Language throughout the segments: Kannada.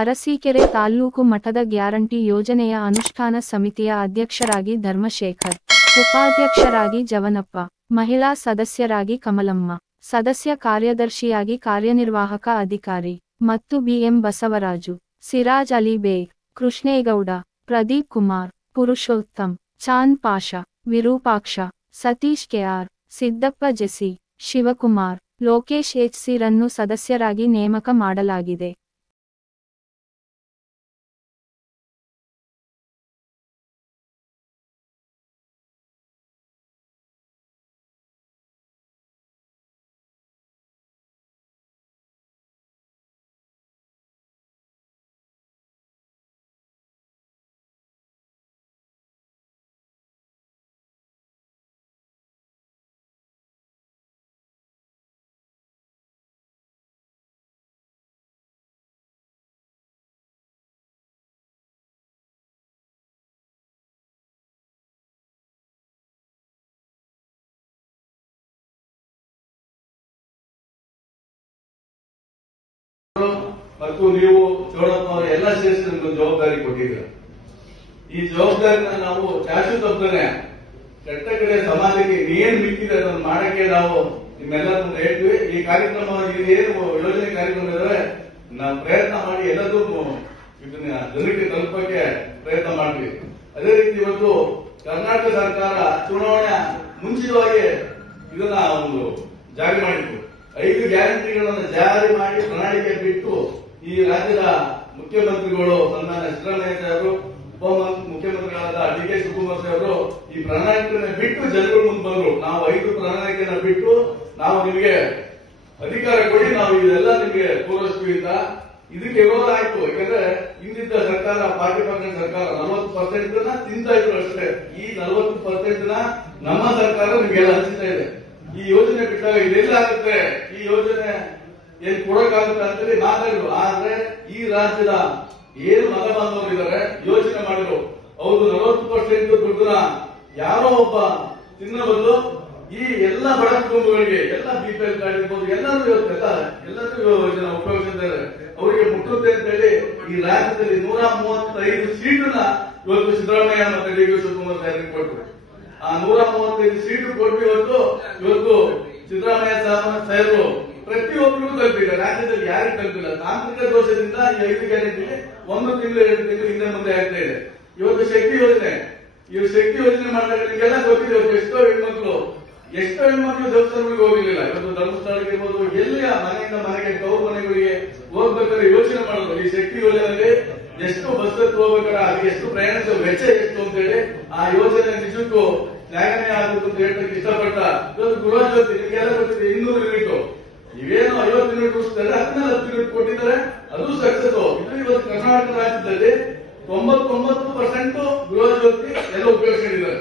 ಅರಸೀಕೆರೆ ತಾಲ್ಲೂಕು ಮಟ್ಟದ ಗ್ಯಾರಂಟಿ ಯೋಜನೆಯ ಅನುಷ್ಠಾನ ಸಮಿತಿಯ ಅಧ್ಯಕ್ಷರಾಗಿ ಧರ್ಮಶೇಖರ್, ಉಪಾಧ್ಯಕ್ಷರಾಗಿ ಜವನಪ್ಪ, ಮಹಿಳಾ ಸದಸ್ಯರಾಗಿ ಕಮಲಮ್ಮ, ಸದಸ್ಯ ಕಾರ್ಯದರ್ಶಿಯಾಗಿ ಕಾರ್ಯನಿರ್ವಾಹಕ ಅಧಿಕಾರಿ ಮತ್ತು B M Basavaraju, Siraj Ali Baig, Krishnegowda, Pradeep Kumar, Purushottam, Chand Pasha, Virupaksha, Satish K R, Siddappa J C, Shivakumar, Lokesh H C ರನ್ನು ಸದಸ್ಯರಾಗಿ ನೇಮಕ ಮಾಡಲಾಗಿದೆ. ಮತ್ತು ನೀವು ಚೋಳಪ್ಪನವರು ಎಲ್ಲ ಸೇರಿಸಿ ನಮ್ಗೆ ಜವಾಬ್ದಾರಿ ಕೊಟ್ಟಿದ್ದೀರ. ಈ ಜವಾಬ್ದಾರಿನ ನಾವು ಶಾಶ್ವತನೇ ಕೆಟ್ಟ ಕಡೆ ಸಮಾಜಕ್ಕೆ ಏನ್ ಮಿಕ್ಕಿದೆ ಅದನ್ನು ಮಾಡಕ್ಕೆ ನಾವು ನಿಮ್ಮೆಲ್ಲರ ಮುಂದೆ ಹೇಳ್ತೀವಿ. ಈ ಕಾರ್ಯಕ್ರಮ ಏನು ಯೋಜನೆ ಕಾರ್ಯಕ್ರಮ ಇದ್ರೆ ನಾವು ಪ್ರಯತ್ನ ಮಾಡಿ ಎಲ್ಲದೂ ಇದನ್ನ ಜನರಿಗೆ ತಲುಪಕ್ಕೆ ಪ್ರಯತ್ನ ಮಾಡ್ತೀವಿ. ಅದೇ ರೀತಿ ಇವತ್ತು ಕರ್ನಾಟಕ ಸರ್ಕಾರ ಚುನಾವಣೆ ಮುಂಚಿತವಾಗಿ ಇದನ್ನ ಒಂದು ಜಾರಿ ಮಾಡಿತ್ತು. 5 ಗ್ಯಾರಂಟಿಗಳನ್ನು ಜಾರಿ ಮಾಡಿ ಪ್ರಣಾಳಿಕೆ ಬಿಟ್ಟು ಈ ರಾಜ್ಯದ ಮುಖ್ಯಮಂತ್ರಿಗಳು ಸನ್ಮಾನ್ಯ ಸಿದ್ದರಾಮಯ್ಯ ಸಾಹೇಬರು, ಮುಖ್ಯಮಂತ್ರಿಗಳಾದ ಡಿ.ಕೆ. ಶಿವಕುಮಾರ್ ಸಾಹೇಬರು ಈ ಪ್ರಣಾಳಿಕೆಯನ್ನು ಬಿಟ್ಟು ಜನಗಳ ಮುಂದೆ ಬಂದರು. ನಾವು 5 ಪ್ರಣಾಳಿಕೆಯನ್ನು ಬಿಟ್ಟು ನಾವು ನಿಮಗೆ ಅಧಿಕಾರ ಕೊಡಿ, ನಾವು ಇದೆಲ್ಲ ನಿಮಗೆ ಪೂರೈಸ್ತೀವಿ ಅಂತ ಇದಕ್ಕೆ ವಿರೋಧ ಆಯ್ತು. ಯಾಕಂದ್ರೆ ಹಿಂದಿದ್ದ ಸರ್ಕಾರ ಪಾರ್ಟಿ ಪಕ್ಷದ ಸರ್ಕಾರ 40% ತಿಂತಾ ಇದ್ರು ಅಷ್ಟೇ. ಈ 40% ನಮ್ಮ ಸರ್ಕಾರ ನಿಮಗೆಲ್ಲ ಹಂಚ್ತಾ ಇದೆ. ಈ ಯೋಜನೆ ಬಿಟ್ಟಾಗ ಇದೆಲ್ಲ ಆಗುತ್ತೆ, ಈ ಯೋಜನೆ ಏನ್ ಕೊಡಕ್ಕಾಗುತ್ತೆ ಅಂತೇಳಿ ಮಾತಾಡಿದ್ರು. ಆದ್ರೆ ಈ ರಾಜ್ಯದ ಏನು ಮತ ಬಾಂಧವರು ಇದ್ದಾರೆ ಯೋಚನೆ ಮಾಡಿದ್ರು, ಹೌದು 40% ದುಡ್ಡನ್ನ ಯಾರೋ ಒಬ್ಬ ತಿನ್ನ ಬದಲು ಈ ಎಲ್ಲ ಬಡ ಕುಟುಂಬಗಳಿಗೆ, ಎಲ್ಲ ಬಿಪಿಎಲ್ ಕಾರ್ಡ್ ಇರ್ಬೋದು, ಎಲ್ಲರೂ ಎಲ್ಲರೂ ಯೋಜನೆ ಉಪಯೋಗಿಸಿದ್ದಾರೆ, ಅವರಿಗೆ ಮುಟ್ಟುತ್ತೆ ಅಂತ ಹೇಳಿ ಈ ರಾಜ್ಯದಲ್ಲಿ 135 ಸೀಟನ್ನ ಇವತ್ತು ಸಿದ್ದರಾಮಯ್ಯ ಮತ್ತು ಡಿ.ಕೆ. ಶಿವಕುಮಾರ್ ಸಾಹೇಬರಿಗೆ ಕೊಟ್ಟರು. ಆ 135 ಸೀಟು ಕೊಟ್ಟು ಇವತ್ತು ಸಿದ್ದರಾಮಯ್ಯ ಸಾಹೇಬರು ಪ್ರತಿಯೊಬ್ಬರಿಗೂ ತಲುಪಿದ್ದಾರೆ. ರಾಜ್ಯದಲ್ಲಿ ಯಾರಿಗೂ ತಲುಪಿಲ್ಲ. ತಾಂತ್ರಿಕ ದೋಷದಿಂದ ಈ 5 ಗ್ಯಾರಂಟಿ 1 ತಿಂಗಳು 2 ತಿಂಗಳು ಹಿಂದೆ ಮುಂದೆ ಆಗ್ತಾ ಇದೆ. ಇವತ್ತು ಶಕ್ತಿ ಯೋಜನೆ ಮಾಡಿದಾಗ ನಿಮಗೆಲ್ಲ ಗೊತ್ತಿದೆ. ಇವತ್ತು ಎಷ್ಟೋ ಹೆಣ್ಮಕ್ಳು ದೇವಸ್ಥಾನಗಳಿಗೆ ಹೋಗಿರಲಿಲ್ಲ. ಇವತ್ತು ಧರ್ಮಸ್ಥಳಕ್ಕೆ ಇರ್ಬೋದು, ಎಲ್ಲಿಯ ಮನೆಯಿಂದ ಮನೆಗೆ ತವರು ಮನೆಗಳಿಗೆ ಹೋಗ್ಬೇಕಾದ್ರೆ ಯೋಚನೆ ಮಾಡೋದು ಈ ಶಕ್ತಿ ಯೋಜನೆಯಲ್ಲಿ ಎಷ್ಟು ಬಸ್ ಹೋಗ್ಬೇಕಾದ್ರೆ ಅದಕ್ಕೆ ಎಷ್ಟು ಪ್ರಯಾಣದ ವೆಚ್ಚ ಎಷ್ಟು ಅಂತ ಹೇಳಿ ಆ ಯೋಜನೆ ನಿಜಕ್ಕೂ ನ್ಯಾಯನೇ ಆಗುತ್ತೆ ಅಂತ ಹೇಳಕ್ಕೆ ಇಷ್ಟಪಟ್ಟ. ಇವತ್ತು ಗೃಹ ಜ್ಯೋತಿ ನಿಮಗೆಲ್ಲ ಗೊತ್ತಿದೆ, 200 ಯೂನಿಟ್ ಇವೇನು 50 ಯೂನಿಟ್ ಉಳಿಸ್ತಾರೆ, 10 ಯೂನಿಟ್ ಕೊಟ್ಟಿದ್ದಾರೆ, ಅದು ಸಕ್ಸಸ್. ಇದು ಇವತ್ತು ಕರ್ನಾಟಕ ರಾಜ್ಯದಲ್ಲಿ 99% ಗೃಹ ಜ್ಯೋತಿ ಎಲ್ಲ ಉಪಯೋಗಿಸಿದ್ದಾರೆ.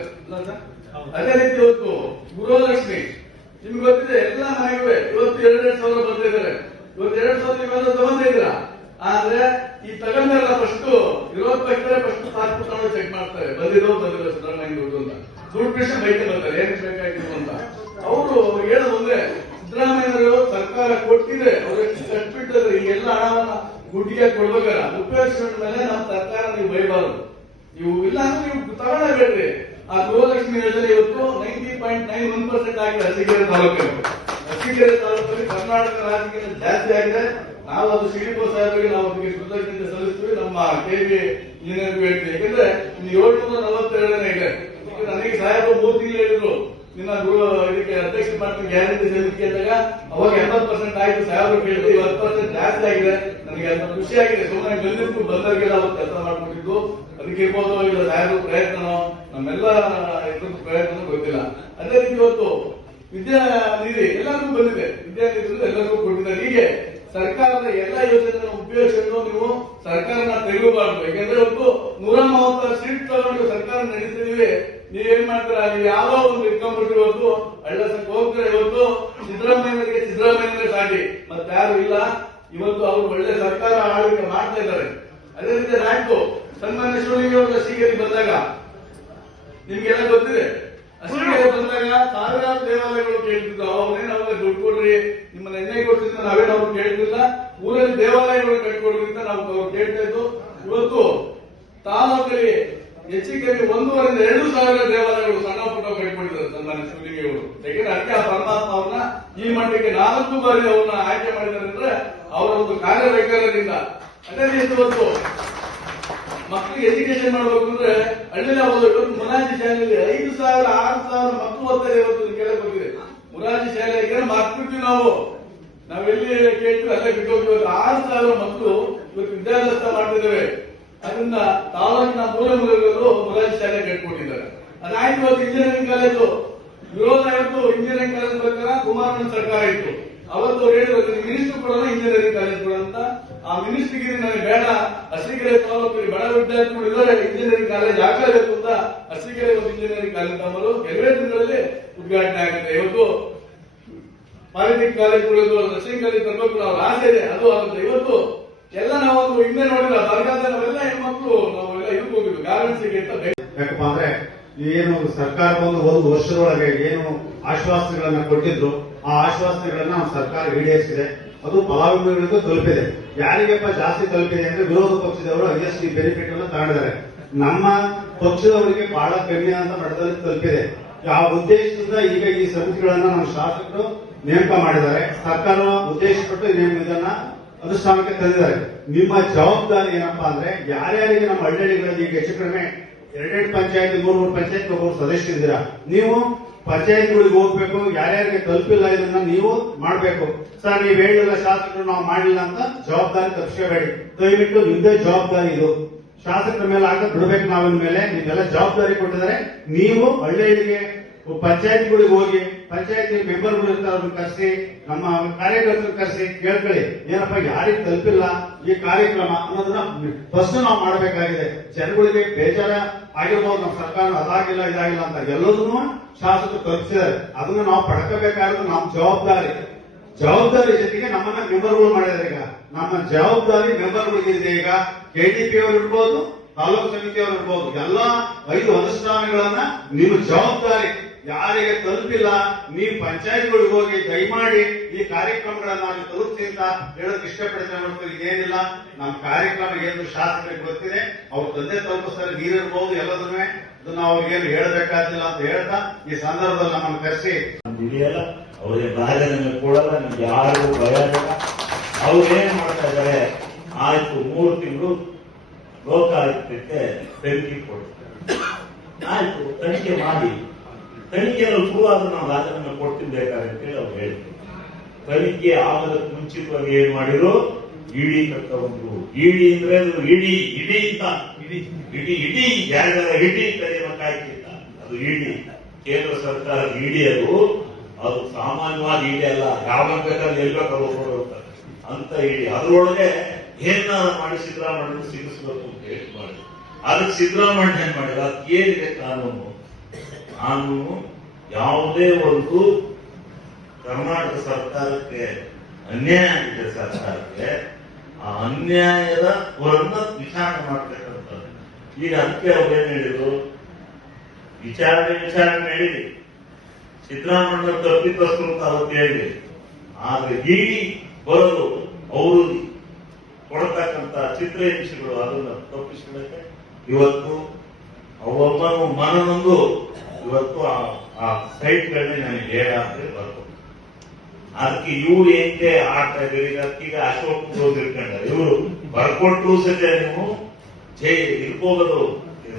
ಅದೇ ರೀತಿ ಇವತ್ತು ಗೃಹಲಕ್ಷ್ಮಿ ನಿಮ್ಗೆ ಗೊತ್ತಿದೆ, ಎಲ್ಲ ಮನೆಗೂ ಇವತ್ತು 2,000 ಬರ್ತಾ ಇದ್ದಾರೆ. ಇವತ್ತು 2,000 ನೀವೆಲ್ಲ ತಗೊಂತಾ ಇದ್ದೀರಾ. ಆದ್ರೆ ಈ ತಗೊಂಡಲ್ಲ ಫಸ್ಟ್ ವಿರೋಧ ಪಕ್ಷ ಫಸ್ಟ್ ಪಾಸ್ಪೋರ್ಟ್ ಚೆಕ್ ಮಾಡ್ತಾರೆ, ಬಂದಿರೋ ಸಿದ್ದರಾಮಯ್ಯ ದುಡ್ಡು ಅಂತ ದುಡ್ಡು ಬೈಕ್ ಬರ್ತಾರೆ ಏನಕ್ಕೆ ಬೇಕಾಗಿತ್ತು ಅಂತ. ಅವರು ಹೇಳೋದು ಅಂದ್ರೆ ಸಿದ್ದರಾಮಯ್ಯವರು ಸರ್ಕಾರ ಕೊಟ್ಟಿದೆ, ಅವರೆಷ್ಟು ಕಟ್ಬಿಟ್ಟಿದ್ರೆ ಈ ಎಲ್ಲ ಹಣವನ್ನ ಗುಡ್ಡಿಗೆ ಕೊಡ್ಬೇಕಾರೆ ಉಪಯೋಗಿಸಿದ ಮೇಲೆ ನಮ್ಮ ಸರ್ಕಾರ ನೀವು ಬೈಬಾರದು. ನೀವು ಇಲ್ಲ ಅಂದ್ರೆ ನೀವು ತಗೊಳ್ಳಬೇಡ್ರಿ. ಆ ಗೃಹಲಕ್ಷ್ಮಿ ಯೋಜನೆ ಇವತ್ತು 90.91% ಆಗಿದೆ ಅರಸೀಕೆರೆ ತಾಲೂಕಲ್ಲಿ. ಕರ್ನಾಟಕ ರಾಜ್ಯಕ್ಕಿಂತ ಜಾಸ್ತಿ ಆಗಿದೆ. ನಾವು ಅದು ಶ್ರೀನಿವಾಸ ಸಾಹೇಬರಿಗೆ ನಾವು ಅದಕ್ಕೆ ಕೃತಜ್ಞತೆ ಸಲ್ಲಿಸ್ತೀವಿ, ನಮ್ಮ ಕೆವಿ ಇಂಜಿನಿಯರ್ಗೂ ಹೇಳ್ತೀವಿ. ಯಾಕಂದ್ರೆ 742 ಇದೆ. ನನಗೆ ಸಾಹೇಬರು 3 ತಿಂಗಳು ಹೇಳಿದ್ರು ನಿನ್ನ ಇದಕ್ಕೆ ಅಧ್ಯಕ್ಷ ಮಾಡ್ತೀನಿ ಗ್ಯಾರಂಟಿ ಸಲ್ಲಿಕೆ ಅಂದಾಗ ಅವಾಗ 80% ಆಯ್ತು. ಸಾಹೇಬರು ಕೇಳಿದ್ರು 20% ಜಾಸ್ತಿ ಆಗಿದೆ. ನನಗೆ ಅಂತ ಖುಷಿ ಆಗಿದೆ. ಸುಮ್ಮನೆ ಬಂದಿದ್ದು ಬಂದವರಿಗೆಲ್ಲ ಅವ್ರು ಕೆಲಸ ಮಾಡ್ಕೊಟ್ಟಿದ್ದು ಅದಕ್ಕೆ ಇರ್ಬೋದು, ಇಲ್ಲ ಸಾಹೇಬರು ಪ್ರಯತ್ನನೋ ನಮ್ಮೆಲ್ಲ ಪ್ರಯತ್ನ ಗೊತ್ತಿಲ್ಲ. ಅದೇ ರೀತಿ ಇವತ್ತು ವಿದ್ಯಾನಿಧಿ ಎಲ್ಲರಿಗೂ ಬಂದಿದೆ, ವಿದ್ಯಾನಿಧಿ ಎಲ್ಲರಿಗೂ ಕೊಟ್ಟಿದ್ದಾರೆ. ಹೀಗೆ ಸರ್ಕಾರದ ಎಲ್ಲ ಯೋಜನೆಗಳನ್ನ ಉಪಯೋಗಿಸಲು ನೀವು ಸರ್ಕಾರನ ತೆಗೆಯಬಾರ್ದು. ಯಾಕಂದ್ರೆ ಇವತ್ತು 136 ಸೀಟ್ ತಗೊಂಡು ಸರ್ಕಾರ ನಡೆಸಿದೀವಿ. ನೀವೇನ್ ಮಾಡ್ತೀರಾ, ನೀವು ಯಾವ್ದೋ ಒಂದು ಇಟ್ಕೊಂಡ್ಬಿಟ್ಟು ಇವತ್ತು ಹಳ್ಳಸಕ್ಕೆ ಹೋಗ್ತಾರೆ. ಇವತ್ತು ಸಿದ್ದರಾಮಯ್ಯನಿಗೆ ಸಾಟಿ ಮತ್ತೆ ಯಾರು ಇಲ್ಲ. ಇವತ್ತು ಅವರು ಒಳ್ಳೆ ಸರ್ಕಾರ ಆಳ್ವಿಕೆ ಮಾಡ್ತಾ ಇದ್ದಾರೆ. ಅದೇ ರೀತಿ ನಾಯ್ತು ಸನ್ಮಾನ್ಯ ಶಿವಲಿಂಗಿ ಅವರ ಶ್ರೀಗರಿ ಬಂದಾಗ ನಿಮ್ಗೆಲ್ಲ ಗೊತ್ತಿದೆ, ಅಷ್ಟೇ ಬಂದಾಗ ಸಾವಿರಾರು ದೇವಾಲಯಗಳು ಕೇಳ್ತಿದ್ವು. ಅವನೇನು ಅವಾಗ ದುಡ್ಡು ಕೊಡ್ರಿ, ನಿಮ್ಮನ್ನ ಎಣ್ಣೆ ಕೊಡ್ತಿದ್ದ ನಾವೇನು ಅವ್ರು ಕೇಳ್ತಿಲ್ಲ. ಊರಲ್ಲಿ ದೇವಾಲಯಗಳು ಕಟ್ಕೊಡ್ರಿ ಅಂತ ನಾವು ಅವ್ರು ಕೇಳ್ತಾ ಇದ್ದು. ಇವತ್ತು ತಾಲೂಕಲ್ಲಿ ಹೆಚ್ಚು ಕಮ್ಮಿ 1,500-2,000 ದೇವಾಲಯಗಳು ಸಣ್ಣ ಪುಟ್ಟ ಕಟ್ಕೊಂಡಿದ್ದಾರೆ ಸನ್ಮಾನ್ಯ ಶಿವಲಿಂಗೇಗೌಡರು. ಯಾಕೆಂದ್ರೆ ಅದಕ್ಕೆ ಆ ಪರಮಾತ್ಮ ಅವ್ರನ್ನ ಈ ಮಟ್ಟಿಗೆ 4 ಬಾರಿ ಅವ್ರನ್ನ ಆಯ್ಕೆ ಮಾಡಿದ್ದಾರೆ ಅಂದ್ರೆ ಅವರ ಒಂದು ಕಾರ್ಯವೈಖರ್ಯದಿಂದ. ಅದೇ ರೀತಿ ಇವತ್ತು ಮಕ್ಕಳಿಗೆ ಎಜುಕೇಶನ್ ಮಾಡಬೇಕು ಅಂದ್ರೆ ಹಳ್ಳಿನ ಓದಬೇಕು. ಮುರಾರ್ಜಿ ಶಾಲೆಯಲ್ಲಿ 5,000 6,000 ಮಕ್ಕಳು ಓದ್ತಾರೆ. ಇವತ್ತು ಕೆಳಗೆ ಬಂದಿದೆ ಮುರಾರ್ಜಿ ಶಾಲೆಗೆ ಮರ್ತಿರ್ತೀವಿ ನಾವೆಲ್ಲಿ ಕೇಳ್ತೀವಿ ಅಲ್ಲೇ ಬಿಟ್ಟು 6,000 ಮಕ್ಕಳು ಇವತ್ತು ವಿದ್ಯಾಭ್ಯಾಸ ಮಾಡ್ತಿದ್ದೇವೆ. ಅದನ್ನ ತಾಲೂಕಿನ ಮೂಲೆಗಳು ಮುರಾರ್ಜಿ ಶಾಲೆ ಕಟ್ಕೊಂಡಿದ್ದಾರೆ. ಅದಾಯ್ತು. ಇವತ್ತು ಇಂಜಿನಿಯರಿಂಗ್ ಕಾಲೇಜು ವಿರೋಧ ಇವತ್ತು ಇಂಜಿನಿಯರಿಂಗ್ ಕಾಲೇಜ್ ಪ್ರಕಾರ ಕುಮಾರಣ್ಣ ಸರ್ಕಾರ ಇತ್ತು. ಅವತ್ತು ಅವ್ರು ಹೇಳಿದ್ರು ಮಿನಿಸ್ಟರ್ ಕೊಡೋಣ ಇಂಜಿನಿಯರಿಂಗ್ ಕಾಲೇಜ್ ಕೊಡ ಅಂತ. ಆ ಮಿನಿಸ್ಟರ್ಗೆ ನನಗೆ ಬೇಡ, ಅರಸೀಕೆರೆ ತಾಲೂಕಿಗೆ ಬಡ ವಿದ್ಯಾರ್ಥಿಗಳು ಇದ್ದಾರೆ, ಇಂಜಿನಿಯರಿಂಗ್ ಕಾಲೇಜ್ ಹಾಕಲೇಬೇಕು ಅಂತ ಅರಸೀಕೆರೆ ಒಂದು ಇಂಜಿನಿಯರಿಂಗ್ ಕಾಲೇಜ್ ತಮ್ಮರು ಕೆಲವೇ ದಿನಗಳಲ್ಲಿ ಉದ್ಘಾಟನೆ ಆಗುತ್ತೆ. ಇವತ್ತು ಪಾಲಿಟೆಕ್ನಿಕ್ ಕಾಲೇಜುಗಳು ನರ್ಸಿಂಗ್ ಕಾಲೇಜ್ ತರಬೇಕು ಅವ್ರ ಆಸೆ ಇದೆ, ಅದು ಆಗುತ್ತೆ. ಇವತ್ತು ಎಲ್ಲ ನಾವೊಂದು ಹಿಂದೆ ನೋಡಿಲ್ಲ ಬರಗಾಲ ನಾವೆಲ್ಲ ಹೆಣ್ಮಕ್ಳು ನಾವೆಲ್ಲ ಇದಕ್ಕೆ ಹೋಗಿದ್ವಿ ಗಾರ್ಮೆಂಟ್ಸ್ಗೆ ಅಂತ. ಯಾಕಪ್ಪ ಅಂದ್ರೆ ಏನು ಸರ್ಕಾರ ಒಂದು ವರ್ಷದೊಳಗೆ ಏನು ಆಶ್ವಾಸನೆಗಳನ್ನ ಕೊಟ್ಟಿದ್ರು, ಆ ಆಶ್ವಾಸನೆಗಳನ್ನ ಸರ್ಕಾರ ಈಡೇರಿಸಿದೆ. ಅದು ಫಲಾನುಭವಿಗಳಿಗೂ ತಲುಪಿದೆ. ಯಾರಿಗಪ್ಪ ಜಾಸ್ತಿ ತಲುಪಿದೆ ಅಂದ್ರೆ ವಿರೋಧ ಪಕ್ಷದವರು ಐಎಸ್ಟಿ ಬೆನಿಫಿಟ್ ಅನ್ನು ತಗೊಂಡಿದ್ದಾರೆ. ನಮ್ಮ ಪಕ್ಷದವರಿಗೆ ಬಹಳ ಕಮ್ಮಿ ಅಂತ ಮಟ್ಟದಲ್ಲಿ ತಲುಪಿದೆ. ಯಾವ ಉದ್ದೇಶದಿಂದ ಈಗ ಈ ಸಮಿತಿಗಳನ್ನ ನಮ್ಮ ಶಾಸಕರು ನೇಮಕ ಮಾಡಿದ್ದಾರೆ. ಸರ್ಕಾರ ಉದ್ದೇಶಪಟ್ಟು ಇದನ್ನ ಅನುಷ್ಠಾನಕ್ಕೆ ತಂದಿದ್ದಾರೆ. ನಿಮ್ಮ ಜವಾಬ್ದಾರಿ ಏನಪ್ಪಾ ಅಂದ್ರೆ ಯಾರ್ಯಾರಿಗೆ ನಮ್ಮ ಹಳ್ಳಿಗಳಲ್ಲಿ ಈಗ ಹೆಚ್ಚು ಕಡಿಮೆ 2 ಪಂಚಾಯತ್ 3 ಪಂಚಾಯತ್ ಒಬ್ಬರು ಸದಸ್ಯರಿದ್ದೀರಾ. ನೀವು ಪಂಚಾಯತ್ಗಳಿಗೆ ಹೋಗ್ಬೇಕು, ಯಾರ್ಯಾರಿಗೆ ತಲುಪಿಲ್ಲ ಇದನ್ನ ನೀವು ಮಾಡಬೇಕು. ಸರ್ ನೀವು ಹೇಳಿಲ್ಲ ಶಾಸಕರು ನಾವು ಮಾಡಿಲ್ಲ ಅಂತ ಜವಾಬ್ದಾರಿ ತಪ್ಪಿಸಬೇಡಿ. ದಯವಿಟ್ಟು ನಿಮ್ದೇ ಜವಾಬ್ದಾರಿ ಇದು. ಶಾಸಕರ ಮೇಲೆ ಆಗ ಬಿಡ್ಬೇಕು. ನಾವಿನ ಮೇಲೆ ನಿಮ್ಮೆಲ್ಲ ಜವಾಬ್ದಾರಿ ಕೊಟ್ಟಿದ್ದಾರೆ. ನೀವು ಹಳ್ಳಿಗೆ ಪಂಚಾಯತ್ಗಳಿಗೆ ಹೋಗಿ ಪಂಚಾಯತ್ ಮೆಂಬರ್ಗಳು ಇರ್ತಾರೆ, ಅವ್ರನ್ನ ಕರೆಸಿ, ನಮ್ಮ ಕಾರ್ಯಕರ್ತರನ್ನ ಕರೆಸಿ ಕೇಳ್ಕೊಳ್ಳಿ ಏನಪ್ಪಾ ಯಾರಿಗೆ ತಲುಪಿಲ್ಲ ಈ ಕಾರ್ಯಕ್ರಮ ಅನ್ನೋದನ್ನ ಫಸ್ಟ್ ನಾವು ಮಾಡಬೇಕಾಗಿದೆ. ಜನಗಳಿಗೆ ಬೇಜಾರ ಆಗಿರ್ಬೋದು, ನಮ್ಮ ಸರ್ಕಾರ ಅದಾಗಿಲ್ಲ ಇದಾಗಿಲ್ಲ ಅಂತ ಎಲ್ಲದನ್ನು ಶಾಸಕರು ತಲುಪಿಸಿದ್ದಾರೆ. ಅದನ್ನ ನಾವು ಪಡ್ಕೋಬೇಕಾದ್ರೆ ನಮ್ಮ ಜವಾಬ್ದಾರಿ ಜೊತೆಗೆ ನಮ್ಮನ್ನ ಮೆಂಬರ್ಗಳು ಮಾಡಿದ್ದಾರೆ. ಈಗ ನಮ್ಮ ಜವಾಬ್ದಾರಿ ಮೆಂಬರ್ಗಳಿಗಿದೆ. ಈಗ ಕೆಡಿಪಿ ಅವರು ಇರ್ಬೋದು, ತಾಲೂಕು ಸಮಿತಿಯವರು ಇರ್ಬೋದು, ಎಲ್ಲಾ 5 ಅನುಷ್ಠಾನಗಳನ್ನ ನಿಮ್ಮ ಜವಾಬ್ದಾರಿ ಯಾರಿಗೆ ತಲುಪಿಲ್ಲ ನೀವು ಪಂಚಾಯತ್ಗಳಿಗೆ ಹೋಗಿ ದಯಮಾಡಿ ಈ ಕಾರ್ಯಕ್ರಮಗಳನ್ನ ನಾವು ತಲುಪಿಸಿ ಅಂತ ಹೇಳೋಕೆ ಇಷ್ಟಪಡ್ತೇನೆ. ಏನಿಲ್ಲ ನಮ್ಮ ಕಾರ್ಯಕ್ರಮ ಏನು ಶಾಸಕರಿಗೆ ಗೊತ್ತಿದೆ, ಅವ್ರ ತಂದೆ ತಲುಪಿಸ್ತಾರೆ. ನೀರಿರ್ಬಹುದು ಎಲ್ಲದನ್ನೇ ಅದನ್ನ ಅವ್ರಿಗೇನು ಹೇಳಬೇಕಾದಿಲ್ಲ ಅಂತ ಹೇಳ್ತಾ ಈ ಸಂದರ್ಭದಲ್ಲಿ ನಮ್ಮನ್ನು ಕರೆಸಿ ಇದೆಯಲ್ಲ ಅವರಿಗೆ ಬಾಧ್ಯತೆ ಕೊಡಲ್ಲ, ನಿಮ್ಗೆ ಯಾರು ಭಯ ಇಲ್ಲ. ಅವ್ರೇನ್ ಮಾಡ್ತಾ ಇದ್ದಾರೆ, ಆಯ್ತು 3 ತಿಂಗಳು ಲೋಕಾಯುಕ್ತಕ್ಕೆ ಬೆಂಕಿ ಕೊಡ್ತಾರೆ. ಆಯ್ತು ತನಿಖೆ ಮಾಡಿ, ತನಿಖೆಯಲ್ಲಿ ಶುರುವಾದ್ರೂ ನಾವು ರಾಜೀನಾಮೆ ಕೊಡ್ತೀನಿ ಬೇಕಾದ್ರೆ ಅಂತೇಳಿ ಅವ್ರು ಹೇಳಿದ್ರು. ತನಿಖೆ ಆಗೋದಕ್ಕೆ ಮುಂಚಿತವಾಗಿ ಏನ್ ಮಾಡಿದ್ರು, ಇಡಿ ಕಟ್ಟಬಂದ್ರು. ಇಡಿ ಅಂದ್ರೆ ಇಡಿ ಅಂತ ಇಡೀ ಜಾಗದ ಇಡಿ ಕರೆಯುವ ಕಾಯ್ತಿಲ್ಲ. ಅದು ಇಡಿ ಕೇಂದ್ರ ಸರ್ಕಾರದ ಇಡಿ. ಅದು ಸಾಮಾನ್ಯವಾದ ಇಡಿ ಅಲ್ಲ, ಯಾವ ಬೇಕಾದ್ರೆ ಎಲ್ಬೇಕಾದ್ರೂ ಹೋಗ್ತಾರೆ ಅಂತ ಇಡಿ. ಅದರೊಳಗೆ ಏನಾರ ಮಾಡಿ ಸಿದ್ದರಾಮಯ್ಯ ಸಿಗಿಸ್ಬೇಕು ಅಂತ ಹೇಳಿ ಮಾಡಿ ಅದಕ್ಕೆ ಸಿದ್ದರಾಮಯ್ಯ ಏನ್ ಮಾಡಿದ, ಅದಕ್ಕೆ ಏನಿದೆ ಕಾನೂನು ಯಾವುದೇ ಒಂದು ಕರ್ನಾಟಕ ಸರ್ಕಾರಕ್ಕೆ ಅನ್ಯಾಯ ಆಗಿದೆ, ಸರ್ಕಾರಕ್ಕೆ ಆ ಅನ್ಯಾಯದ ಹೊರನ್ನ ವಿಚಾರಣೆ ಮಾಡ್ತಕ್ಕಂಥದ್ದು. ಈಗ ಅದಕ್ಕೆ ಅವ್ರೇನ್ ಹೇಳಿದ್ರು, ವಿಚಾರಣೆ ಹೇಳಿ ಸಿದ್ದರಾಮಯ್ಯ ತಪ್ಪಿತಸ್ಥರು ಅಂತ ಅವತ್ತು ಹೇಳಿ. ಆದ್ರೆ ಇಡೀ ಬರೋದು ಅವರು ಕೊಡತಕ್ಕಂತ ಚಿತ್ರಹಿಂಸೆಗಳು ಅದನ್ನ ತಪ್ಪಿಸ್ಕೊಳ್ಳಕ್ಕೆ ಇವತ್ತು ಒಬ್ಬನು ಮನನೊಂದು ಇವತ್ತು ಆ ಸೈಟ್ಗಳನ್ನ ನನಗೆ ಬೇಡ ಅಂತ ಬರ್ಬೋದು. ಅದಕ್ಕೆ ಇವ್ರು ಏಕೆ ಆಡ್ತಾ ಇದ್ದೀರಿ, ಅದಕ್ಕೀಗ ಅಶೋಕ್ ರೋಸ್ ಇಟ್ಕೊಂಡಾರೆ. ಇವರು ಬರ್ಕೊಟ್ರು ಸದ್ಯ ನೀವು ಇರ್ಕೋಬೋದು,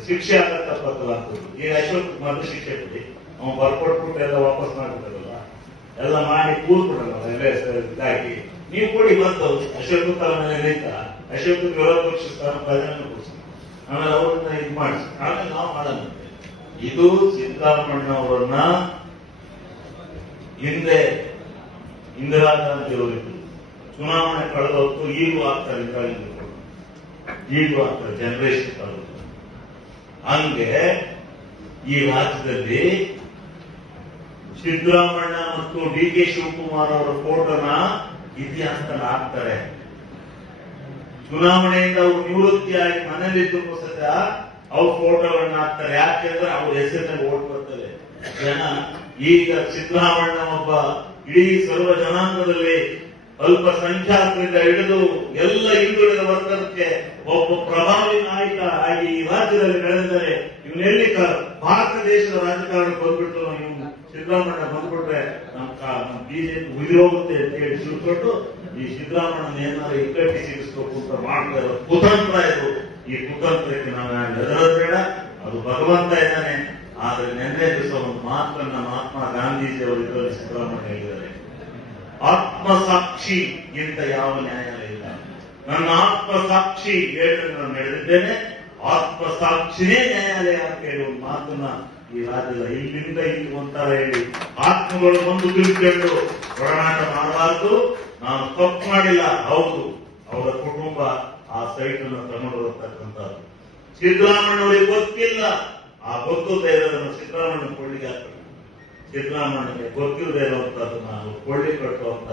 ಶಿಕ್ಷೆ ಆಗತ್ತ ತಪ್ಪತ್ತಲ್ಲ ಅಂತ. ಈಗ ಅಶೋಕ್ ಮೊದಲು ಶಿಕ್ಷೆ ಕೊಡಿ, ಅವ್ನು ಬರ್ಕೊಟ್ಬಿಟ್ಟು ಎಲ್ಲ ವಾಪಸ್ ಮಾಡ್ಬಿಟ್ಟಲ್ಲ, ಎಲ್ಲ ಮಾಡಿ ಕೂರ್ಬಿಡಲ್ಲ ಇದಾಗಿ ನೀವು ಕೊಡಿ. ಬಂದು ಅಶೋಕ್ ತಲೆ ಮೇಲೆ ನಿಂತ ಅಶೋಕ್ ವಿರೋಧ ಪಕ್ಷ ಸ್ಥಾನ ಪ್ರಧಾನ ಕೊಡಿಸಿ, ಆಮೇಲೆ ಅವ್ರನ್ನ ಇದು ಮಾಡಿಸಿ, ಆಮೇಲೆ ನಾವು ಮಾಡೋಣ. ಇದು ಸಿದ್ದರಾಮಯ್ಯ ಅವರನ್ನ ಹಿಂದೆ ಇಂದಿರಾ ಗಾಂಧಿ ಅವರಿದ್ದು ಚುನಾವಣೆ ಕಳೆದ ಹೊತ್ತು ಈಗಲೂ ಆಗ್ತಾರೆ. ಈಗಲೂ ಆಗ್ತಾರೆ ಜನರೇಷನ್ ಕಳೆದು. ಹಂಗೆ ಈ ರಾಜ್ಯದಲ್ಲಿ ಸಿದ್ದರಾಮಯ್ಯ ಮತ್ತು DK ಶಿವಕುಮಾರ್ ಅವರ ಫೋಟೋನ ಇತಿಹಾಸದಲ್ಲಿ ಹಾಕ್ತಾರೆ. ಚುನಾವಣೆಯಿಂದ ಅವರು ನಿವೃತ್ತಿಯಾಗಿ ಮನೇಲಿದ್ದು ಸಹ ಅವ್ರ ಫೋಟೋಗಳನ್ನ ಹಾಕ್ತಾರೆ. ಯಾಕೆಂದ್ರೆ ಅವ್ರ ಹೆಸರಿನಲ್ಲಿ ಓಟ್ ಬರ್ತದೆ. ಜನ ಈಗ ಸಿದ್ದರಾಮಣ್ಣ ಒಬ್ಬ ಇಡೀ ಸರ್ವ ಜನಾಂಗದಲ್ಲಿ ಅಲ್ಪಸಂಖ್ಯಾತರಿಂದ ಹಿಡಿದು ಎಲ್ಲ ಹಿಂದುಳಿದ ವರ್ಗಕ್ಕೆ ಒಬ್ಬ ಪ್ರಭಾವಿ ನಾಯಕ ಆಗಿ ಈ ರಾಜ್ಯದಲ್ಲಿ ಬೆಳೆದರೆ ಇವನೆಲ್ಲಿ ಭಾರತ ದೇಶದ ರಾಜಕಾರಣಕ್ಕೆ ಬಂದ್ಬಿಟ್ಟು ಇವನು ಸಿದ್ದರಾಮಣ್ಣ ಬಂದ್ಬಿಟ್ರೆ ನಮ್ಮ ಬಿಜೆಪಿ ಉಳಿದೋಗುತ್ತೆ ಅಂತ ಹೇಳಿ ತಿಳ್ಕೊಂಡು ಈ ಸಿದ್ದರಾಮಣ್ಣ ಏನಾದ್ರು ಇಕ್ಕಟ್ಟಿ ಸಿಗಿಸ್ಬೇಕು ಅಂತ ಮಾಡ್ತಾ ಇರೋ ಕುತಂತ್ರ ಇದು. ಈ ಕುತಂತ್ರಕ್ಕೆ ನಾವು ಹೆದರಬೇಡ, ಅದು ಭಗವಂತ ಇದ್ದಾನೆ. ಆದ್ರೆ ನಿನ್ನೆ ದಿವಸ ಒಂದು ಮಾತನ್ನ ಮಹಾತ್ಮ ಗಾಂಧೀಜಿ ಅವರು ಇದರಲ್ಲಿ ಸಿದ್ದರಾಮಣ್ಣ ಹೇಳಿದ್ದಾರೆ, ಆತ್ಮಸಾಕ್ಷಿ ಇಂತ ಯಾವ ನ್ಯಾಯಾಲಯ ಇಲ್ಲ. ನನ್ನ ಆತ್ಮಸಾಕ್ಷಿ ಹೇಳಿ ನಾನು ನಡೆದಿದ್ದೇನೆ, ಆತ್ಮಸಾಕ್ಷಿನೇ ನ್ಯಾಯಾಲಯ ಅಂತ ಹೇಳಿ ಒಂದು ಮಾತನ್ನ ಈ ರಾಜ್ಯದ ಇಲ್ಲಿಂದ ಇಲ್ಲಿ ಒಂಥರ ಹೇಳಿ ಆತ್ಮಗಳು ಒಂದು ತಿಳ್ಕೊಂಡು ಒಡನಾಟ ಮಾಡಬಾರ್ದು. ನಾನು ತಪ್ಪು ಮಾಡಿಲ್ಲ, ಹೌದು ಅವರ ಕುಟುಂಬ ಆ ಸೈಟ್ ಅನ್ನು ತಗೊಂಡಿರತಕ್ಕಂಥದ್ದು ಸಿದ್ದರಾಮಣ್ಣವರಿಗೆ ಗೊತ್ತಿಲ್ಲ. ಆ ಗೊತ್ತಿಲ್ಲದೆ ಇರೋದನ್ನು ಸಿದ್ದರಾಮಣ್ಣ ಕೊಳ್ಳಿಗೆ ಹಾಕಬೇಕು. ಸಿದ್ದರಾಮಣ್ಣಗೆ ಗೊತ್ತಿಲ್ಲದೆ ಇರುವಂತದ್ದು ನಾನು ಕೊಳ್ಳಿ ಕಟ್ಟುವಂತ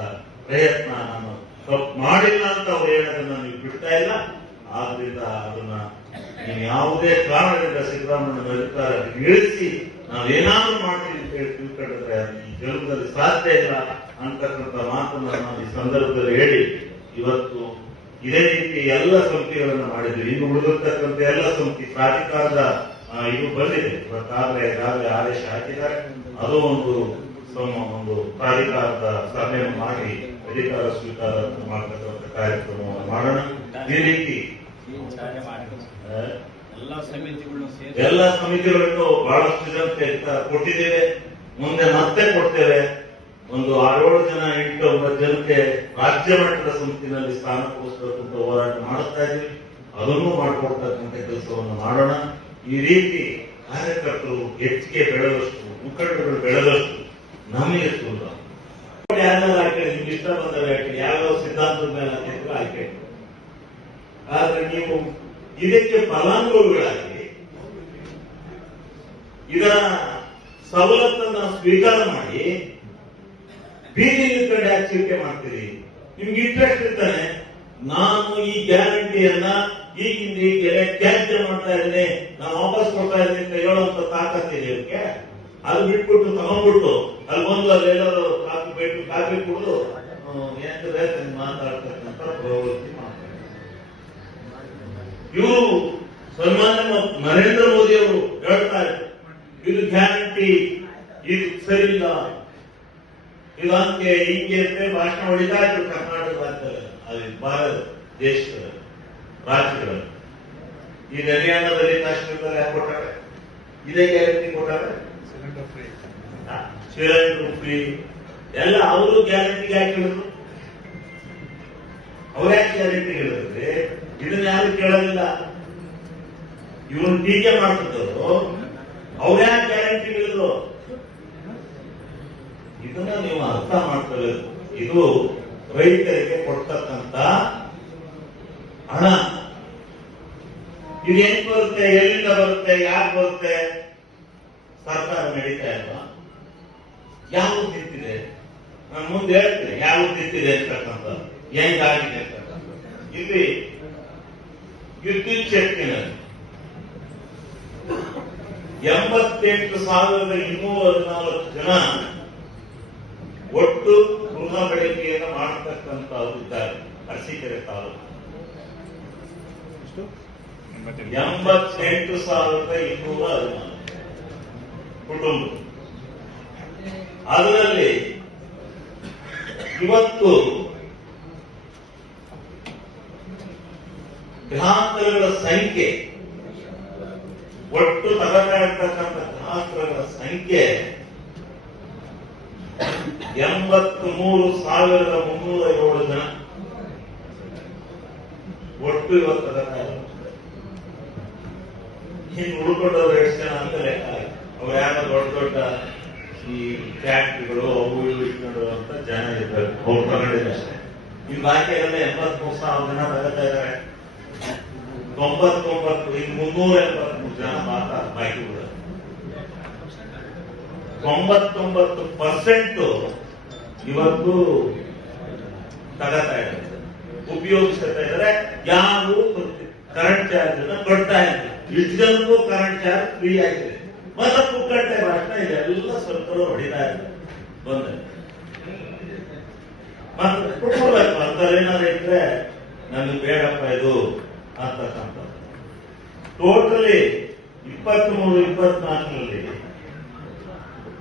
ಪ್ರಯತ್ನ ನಾನು ತಪ್ಪು ಮಾಡಿಲ್ಲ ಅಂತ ಅವ್ರು ಹೇಳೋದನ್ನ ನೀವು ಬಿಡ್ತಾ ಇಲ್ಲ. ಆದ್ರಿಂದ ಅದನ್ನ ನೀವು ಯಾವುದೇ ಕಾರಣದಿಂದ ಸಿದ್ದರಾಮಣ್ಣ ಅಧಿಕಾರ ಇಳಿಸಿ ನಾವೇನಾದ್ರೂ ಮಾಡ್ತೀವಿ ಅಂತ ಹೇಳಿ ತಿಳ್ಕೊಂಡಿದ್ರೆ ಈ ಜನ್ಮದಲ್ಲಿ ಸಾಧ್ಯ ಇಲ್ಲ ಅಂತಕ್ಕಂಥ ಮಾತನ್ನ ನಾನು ಈ ಸಂದರ್ಭದಲ್ಲಿ ಹೇಳಿ, ಇವತ್ತು ಇದೇ ರೀತಿ ಎಲ್ಲ ಸಮಿತಿಗಳನ್ನ ಮಾಡಿದ್ವಿ. ಇನ್ನು ಉಳಿದಿರ್ತಕ್ಕಂಥ ಎಲ್ಲ ಸಮಿತಿ ಪ್ರಾಧಿಕಾರದ ಇದು ಬಂದಿದೆ, ಈಗಾಗಲೇ ಆದೇಶ ಹಾಕಿದ್ದಾರೆ. ಅದು ಒಂದು ಪ್ರಾಧಿಕಾರದ ಸಭೆಯನ್ನು ಮಾಡಿ ಅಧಿಕಾರ ಸ್ವೀಕಾರ ಮಾಡತಕ್ಕಂಥ ಕಾರ್ಯಕ್ರಮವನ್ನು ಮಾಡೋಣ. ಈ ರೀತಿ ಎಲ್ಲ ಸಮಿತಿಗಳನ್ನು ಬಹಳಷ್ಟು ಜನಕ್ಕೆ ಕೊಟ್ಟಿದ್ದೇವೆ, ಮುಂದೆ ಮತ್ತೆ ಕೊಡ್ತೇವೆ. ಒಂದು 6-7 ಜನ 8-9 ಜನಕ್ಕೆ ರಾಜ್ಯ ಮಟ್ಟದ ಸಮಿತಿನಲ್ಲಿ ಸ್ಥಾನ ಕೊಡಿಸಬೇಕು ಅಂತ ಹೋರಾಟ ಮಾಡುತ್ತಾ ಇದ್ದೀವಿ. ಅದನ್ನು ಮಾಡಿಕೊಡ್ತಕ್ಕಂಥ ಕೆಲಸವನ್ನು ಮಾಡೋಣ. ಈ ರೀತಿ ಕಾರ್ಯಕರ್ತರು ಹೆಚ್ಚಿಗೆ ಬೆಳೆದಷ್ಟು, ಮುಖಂಡರು ಬೆಳೆದಷ್ಟು ನಮಗೆ ಸುಲಭ. ಯಾವ್ಯಾವ ಆಯ್ಕೆ ನಿಮ್ಗೆ ಇಷ್ಟ ಬಂದಾಗ ಆಯ್ಕೆ, ಯಾವ್ಯಾವ ಸಿದ್ಧಾಂತದ ಮೇಲೆ ಹಾಕಿದ್ರು ಆಯ್ಕೆ. ಆದ್ರೆ ನೀವು ಇದಕ್ಕೆ ಫಲಾನುಭವಿಗಳಾಗಿ ಇದರ ಸವಲತ್ತನ್ನ ಸ್ವೀಕಾರ ಮಾಡಿ ಬೀದಿ ನಿಲ್ಕೊಂಡು ಯಾಕೆ ಚಿಂತೆ ಮಾಡ್ತೀರಿ? ನಿಮ್ಗೆ ಇಂಟ್ರೆಸ್ಟ್ ಇರ್ತಾನೆ. ನಾನು ಈ ಗ್ಯಾರಂಟಿಯನ್ನ ಈಗಿಂದ ಈಗಲೇ ತ್ಯಾಜ್ಯ ಮಾಡ್ತಾ ಇದ್ದೀನಿ, ನಾನು ವಾಪಸ್ ಕೊಡ್ತಾ ಇದ್ದೀನಿ ಅಂತ ಹೇಳುವಂತ ತಾಕತ್ತಿದೆ ಇದಕ್ಕೆ. ಅದು ಬಿಟ್ಬಿಟ್ಟು ತಗೊಂಡ್ಬಿಟ್ಟು ಅಲ್ಲಿ ಬಂದು ಅಲ್ಲೆಲ್ಲರೂ ಕಾಫಿ ಕುಡಿದು ಏನಾದ್ರೆ ಮಾತಾಡ್ತಕ್ಕಂಥ ಪ್ರವೃತ್ತಿ ಮಾಡ್ತಾರೆ. ಇವರು ಸನ್ಮಾನ್ಯ ನರೇಂದ್ರ ಮೋದಿ ಅವರು ಹೇಳ್ತಾರೆ, ಇದು ಗ್ಯಾರಂಟಿ, ಇದು ಸರಿ ಇಲ್ಲ, ಇದು ಹಂಗೆ ಹಿಂಗೆ ಅಂತ ಭಾಷಣ ಹೊಡಿತಾ ಇದ್ರು ಕರ್ನಾಟಕ ರಾಜ್ಯದಲ್ಲಿ, ಭಾರತ ದೇಶದ ರಾಜ್ಯಗಳಲ್ಲಿ. ಈಗ ಹರಿಯಾಣದಲ್ಲಿ, ಕಾಶ್ಮೀರದಲ್ಲಿ ಯಾಕೆ ಕೊಟ್ಟಾರೆ? ಇದೇ ಗ್ಯಾರಂಟಿ ಕೊಟ್ಟಾರೆ. ಸಿಲಿಂಡರ್ ಫ್ರೀ ಎಲ್ಲ ಅವರು ಗ್ಯಾರಂಟಿಗೆ ಹಾಕಿದ್ರು. ಅವ್ರ್ಯಾಕೆ ಗ್ಯಾರಂಟಿ ಹೇಳಿದ್ರೆ ಇದನ್ನ ಯಾರು ಕೇಳಲಿಲ್ಲ. ಇವನು ಟೀಕೆ ಮಾಡ್ತಿದ್ರು, ಅವ್ರ್ಯಾಕೆ ಗ್ಯಾರಂಟಿ ಹೇಳಿದ್ರು? ಇದನ್ನ ನೀವು ಅರ್ಥ ಮಾಡ್ಕೋಬೇಕು. ಇದು ರೈತರಿಗೆ ಕೊಡ್ತಕ್ಕಂತ ಹಣ. ಇದೇನ್ ಬರುತ್ತೆ, ಎಲ್ಲಿಂದ ಬರುತ್ತೆ, ಯಾಕೆ ಬರುತ್ತೆ? ಸರ್ಕಾರ ನಡೀತಾ ಇಲ್ವಾ? ಯಾವುದು ನಿಂತಿದೆ? ನಾನು ಮುಂದೆ ಹೇಳ್ತೇನೆ ಯಾವುದು ನಿಂತಿದೆ ಅಂತಕ್ಕಂಥದ್ದು, ಹೆಂಗಾಗಿದೆ ಅಂತಕ್ಕಂಥದ್ದು. ಇಲ್ಲಿ ವಿದ್ಯುತ್ ಶಕ್ತಿನಲ್ಲಿ 88,214 ಜನ ಒಟ್ಟು ಗೃಹ ಬಳಕೆಯನ್ನು ಮಾಡತಕ್ಕಂಥವ್ರು ಇದ್ದಾರೆ ಅರಸೀಕೆರೆ ತಾಲೂಕು. 88,214 ಕುಟುಂಬ. ಅದರಲ್ಲಿ ಇವತ್ತು ಗ್ರಾಹಕರುಗಳ ಸಂಖ್ಯೆ, ಒಟ್ಟು ತಗೋತಾ ಇರ್ತಕ್ಕಂಥ ಗ್ರಾಹಕರುಗಳ ಸಂಖ್ಯೆ 83,307 ಜನ ಒಟ್ಟು ಇವತ್ತು ತಗೋತಾ ಇದ್ದಾರೆ. ಹಿಂಗೆ ಉಳ್ಕೊಂಡವ್ರು ಎಷ್ಟು ಜನ ಅಂತ ಲೆಕ್ಕ. ಅವ್ರು ಯಾರೋ ದೊಡ್ಡ ದೊಡ್ಡ ಈ ಫ್ಯಾಕ್ಟ್ರಿಗಳು ಅವು ಇವು ಇಟ್ಕೊಂಡು ಅಂತ ಜನ ಇದ್ದಾರೆ, ಅವ್ರು ತಗೊಂಡಿದೆ ಅಷ್ಟೇ. ಈ ಬಾಕಿ ಎಲ್ಲ 83,000 ಜನ ತಗೋತಾ ಇದ್ದಾರೆ. 99 ಈಗ 383 ಜನ ಮಾತ್ರ ಬಾಕಿ ಬಿಡ. 99% ಇವತ್ತು ತಗೋತಾ ಇದ್ದಾರೆ, ಉಪಯೋಗಿಸ್ತಾ ಇದ್ದಾರೆ. ಯಾರು ಕರೆಂಟ್ ಚಾರ್ಜ್ ಅನ್ನ ಕೊಡ್ತಾ ಇಲ್ಲ. ಇಷ್ಟು ಜನಕ್ಕೂ ಕರೆಂಟ್ ಚಾರ್ಜ್ ಫ್ರೀ ಆಗಿದೆ. ಮತ್ತೆ ಪುಕ್ಕಟ್ಟೆ ಭಾಷಣ ಇದೆಲ್ಲ ಸರ್ಕಾರ ಹೊಡಿತಾ ಇದ್ದಾರೆ ಬಂದ ಮತ್ತೆ ಕೊಡ್ಬೇಕು ಅಂತ ಏನಾದ್ರು ಇದ್ರೆ ನಮ್ಗೆ ಬೇಡಪ್ಪ ಇದು ಅಂತಕ್ಕಂಥ ಟೋಟಲಿ 23-24ರಲ್ಲಿ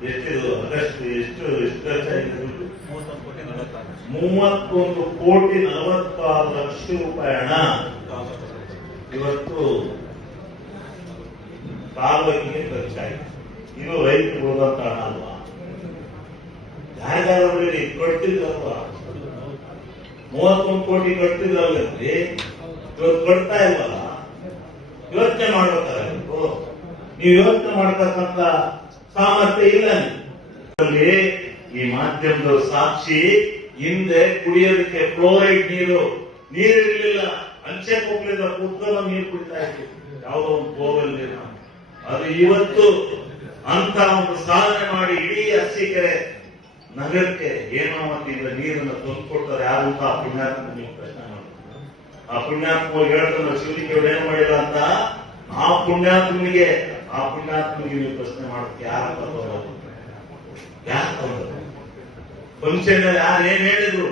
ಎಷ್ಟಿದು ಆಗಸ್ಟ್ ಎಷ್ಟು ಖರ್ಚಾಯಿತು 31,46 ಲಕ್ಷ ರೂಪಾಯಿ ಹಣ ಇವತ್ತು ತಾಲೂಕಿಗೆ ಖರ್ಚಾಯಿತು. ಇದು ರೈತರಿಗೆ ಹೋದಂತ ಹಣ ಅಲ್ವಾ? ಯಾರಿಗಾದ್ರೂ ಕೊಡ್ತಿದ್ರಲ್ವಾ? 31 ಕೋಟಿ ಕಟ್ತಿದ್ರಲ್ರಿ, ಇವತ್ತು ಕೊಡ್ತಾ ಇಲ್ವಲ್ಲ? ಯೋಚನೆ ಮಾಡ್ಬೇಕಾದ್ರೆ ನೀವು ಯೋಚನೆ ಮಾಡ್ತಕ್ಕಂಥ ಸಾಮರ್ಥ್ಯ ಇಲ್ಲ. ಈ ಮಾಧ್ಯಮದ ಸಾಕ್ಷಿ ಹಿಂದೆ ಕುಡಿಯೋದಕ್ಕೆ ಫ್ಲೋರೈಡ್ ನೀರಿರಲಿಲ್ಲ, ಅಂಚೆ ಕೊಪ್ಪಳಿಂದ ಕುತ್ಕೊಂಡು ನೀರು ಕುಡಿತಾ ಇತ್ತು, ಯಾವುದೋ ಒಂದು ಬೋರ್ವೆಲ್ ನೀರು. ಅದು ಇವತ್ತು ಅಂತ ಒಂದು ಸಾಧನೆ ಮಾಡಿ ಇಡೀ ಅರಸೀಕೆರೆ ನಗರಕ್ಕೆ ಹೇಮಾವತಿಯಿಂದ ನೀರನ್ನು ತಂದುಕೊಡ್ತಾರೆ ಯಾರು ಅಂತ ಆ ಪುಣ್ಯಾತ್ಮ ಪ್ರಶ್ನೆ ಮಾಡ್ತಾರೆ. ಆ ಪುಣ್ಯಾತ್ಮ ಹೇಳ್ತಾನೆ ಶಿವಲಿಂಗ ಏನು ಮಾಡಿಲ್ಲ ಅಂತ. ಆ ಪುಣ್ಯಾತ್ಮನಿಗೆ ನೀವು ಪ್ರಶ್ನೆ ಮಾಡೋಕೆ ಯಾರಪ್ಪ ಫಂಕ್ಷನ್ ಯಾರು ಏನ್ ಹೇಳಿದ್ರು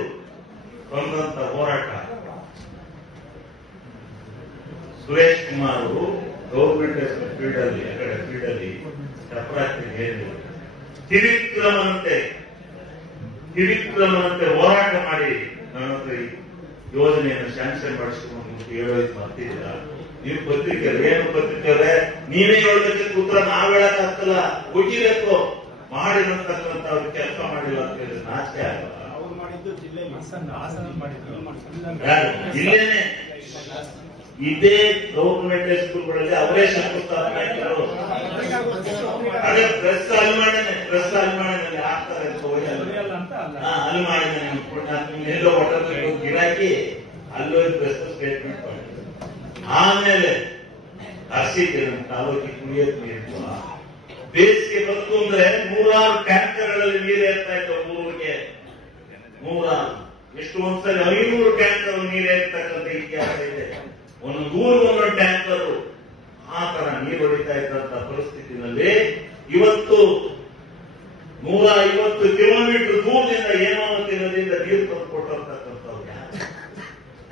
ಬಂದಂತ ಹೋರಾಟ. ಸುರೇಶ್ ಕುಮಾರ್ ಗೌರ್ಮೆಂಟ್ ಫೀಲ್ಡ್ ಅಲ್ಲಿ ಚಪ್ರಾತಿ ಹೇಳಿದ್ರು, ತ್ರಿವಿಕ್ರಮನಂತೆ ಹೋರಾಟ ಮಾಡಿ ನನ್ನ ಹತ್ರ ಈ ಯೋಜನೆಯನ್ನು ಸ್ಯಾಂಕ್ಷನ್ ಮಾಡಿಸಿಕೊಂಡು ಹೇಳೋದು ಮಾಡ್ತಿದ್ದೀರಾ ನೀವು? ಪತ್ರಿಕೆಯರು ಏನು ಪತ್ರಿಕೆಯವ್ರೆ, ನೀವೇ ಹೇಳೋದಕ್ಕೆ ಉತ್ತರ ನಾವ್ ಹೇಳಕ್ಕಾಗ್ತಲ್ಲ, ಒಟ್ಟಿಬೇಕು ಮಾಡಿರತಕ್ಕಂಥ ಅವ್ರು ಕೆಲಸ ಮಾಡಿಲ್ಲ ಅಂತ ಹೇಳಿದ್ರೆ ನಾಚಿಕೆ ಆಗಲ್ಲ. ಇಲ್ಲೇನೆ ಇದೇ ಗೌರ್ಮೆಂಟ್ ಸ್ಕೂಲ್ಗಳಲ್ಲಿ ಅವರೇ ಶಂಕುಸ್ಥಾಪನೆ ಹಾಕಿದ್ರು. ಅದೇ ಪ್ರೆಸ್ ಅಲ್ಮಾಡಿನಲ್ಲಿ ಹಾಕ್ತಾರೆ ಅಲ್ಮಾಡಿನ ಎಲ್ಲೋ ಹೋಟೆಲ್ ಗಿರಾಕಿ ಅಲ್ಲೋ ಪ್ರೆಸ್ ಸ್ಟೇಟ್ಮೆಂಟ್ ಮಾಡಿದ್ರು. ಆಮೇಲೆ ಅರಸೀಕೆರೆ ತಾಲೂಕಿಗೆ ಕುಡಿಯೋಕೆ ನೀರು ಬೇಸಿಗೆ ಬಂತು ಅಂದ್ರೆ 100 ಟ್ಯಾಂಕರ್ಗಳಲ್ಲಿ ನೀರು ಏರ್ತಾ ಇತ್ತು ಊರಿಗೆ. 100 ಎಷ್ಟು ಒಂದ್ಸರಿ 500 ಟ್ಯಾಂಕರ್ ನೀರು ಏರ್ತಕ್ಕಂಥ ಇತಿಹಾಸ ಇದೆ. ಒಂದೊಂದು ಊರಿಗೊಂದೊಂದು ಟ್ಯಾಂಕರ್ ಆ ತರ ನೀರು ಹೊಡಿತಾ ಇದ್ದಂತ ಪರಿಸ್ಥಿತಿನಲ್ಲಿ ಇವತ್ತು 150 ಕಿಲೋಮೀಟರ್ ದೂರದಿಂದ ಹೇಮಾವತಿ ನದಿಯಿಂದ ನೀರು ತಂದು ಕೊಟ್ಟಿರ್ತಕ್ಕಂಥವ್ರು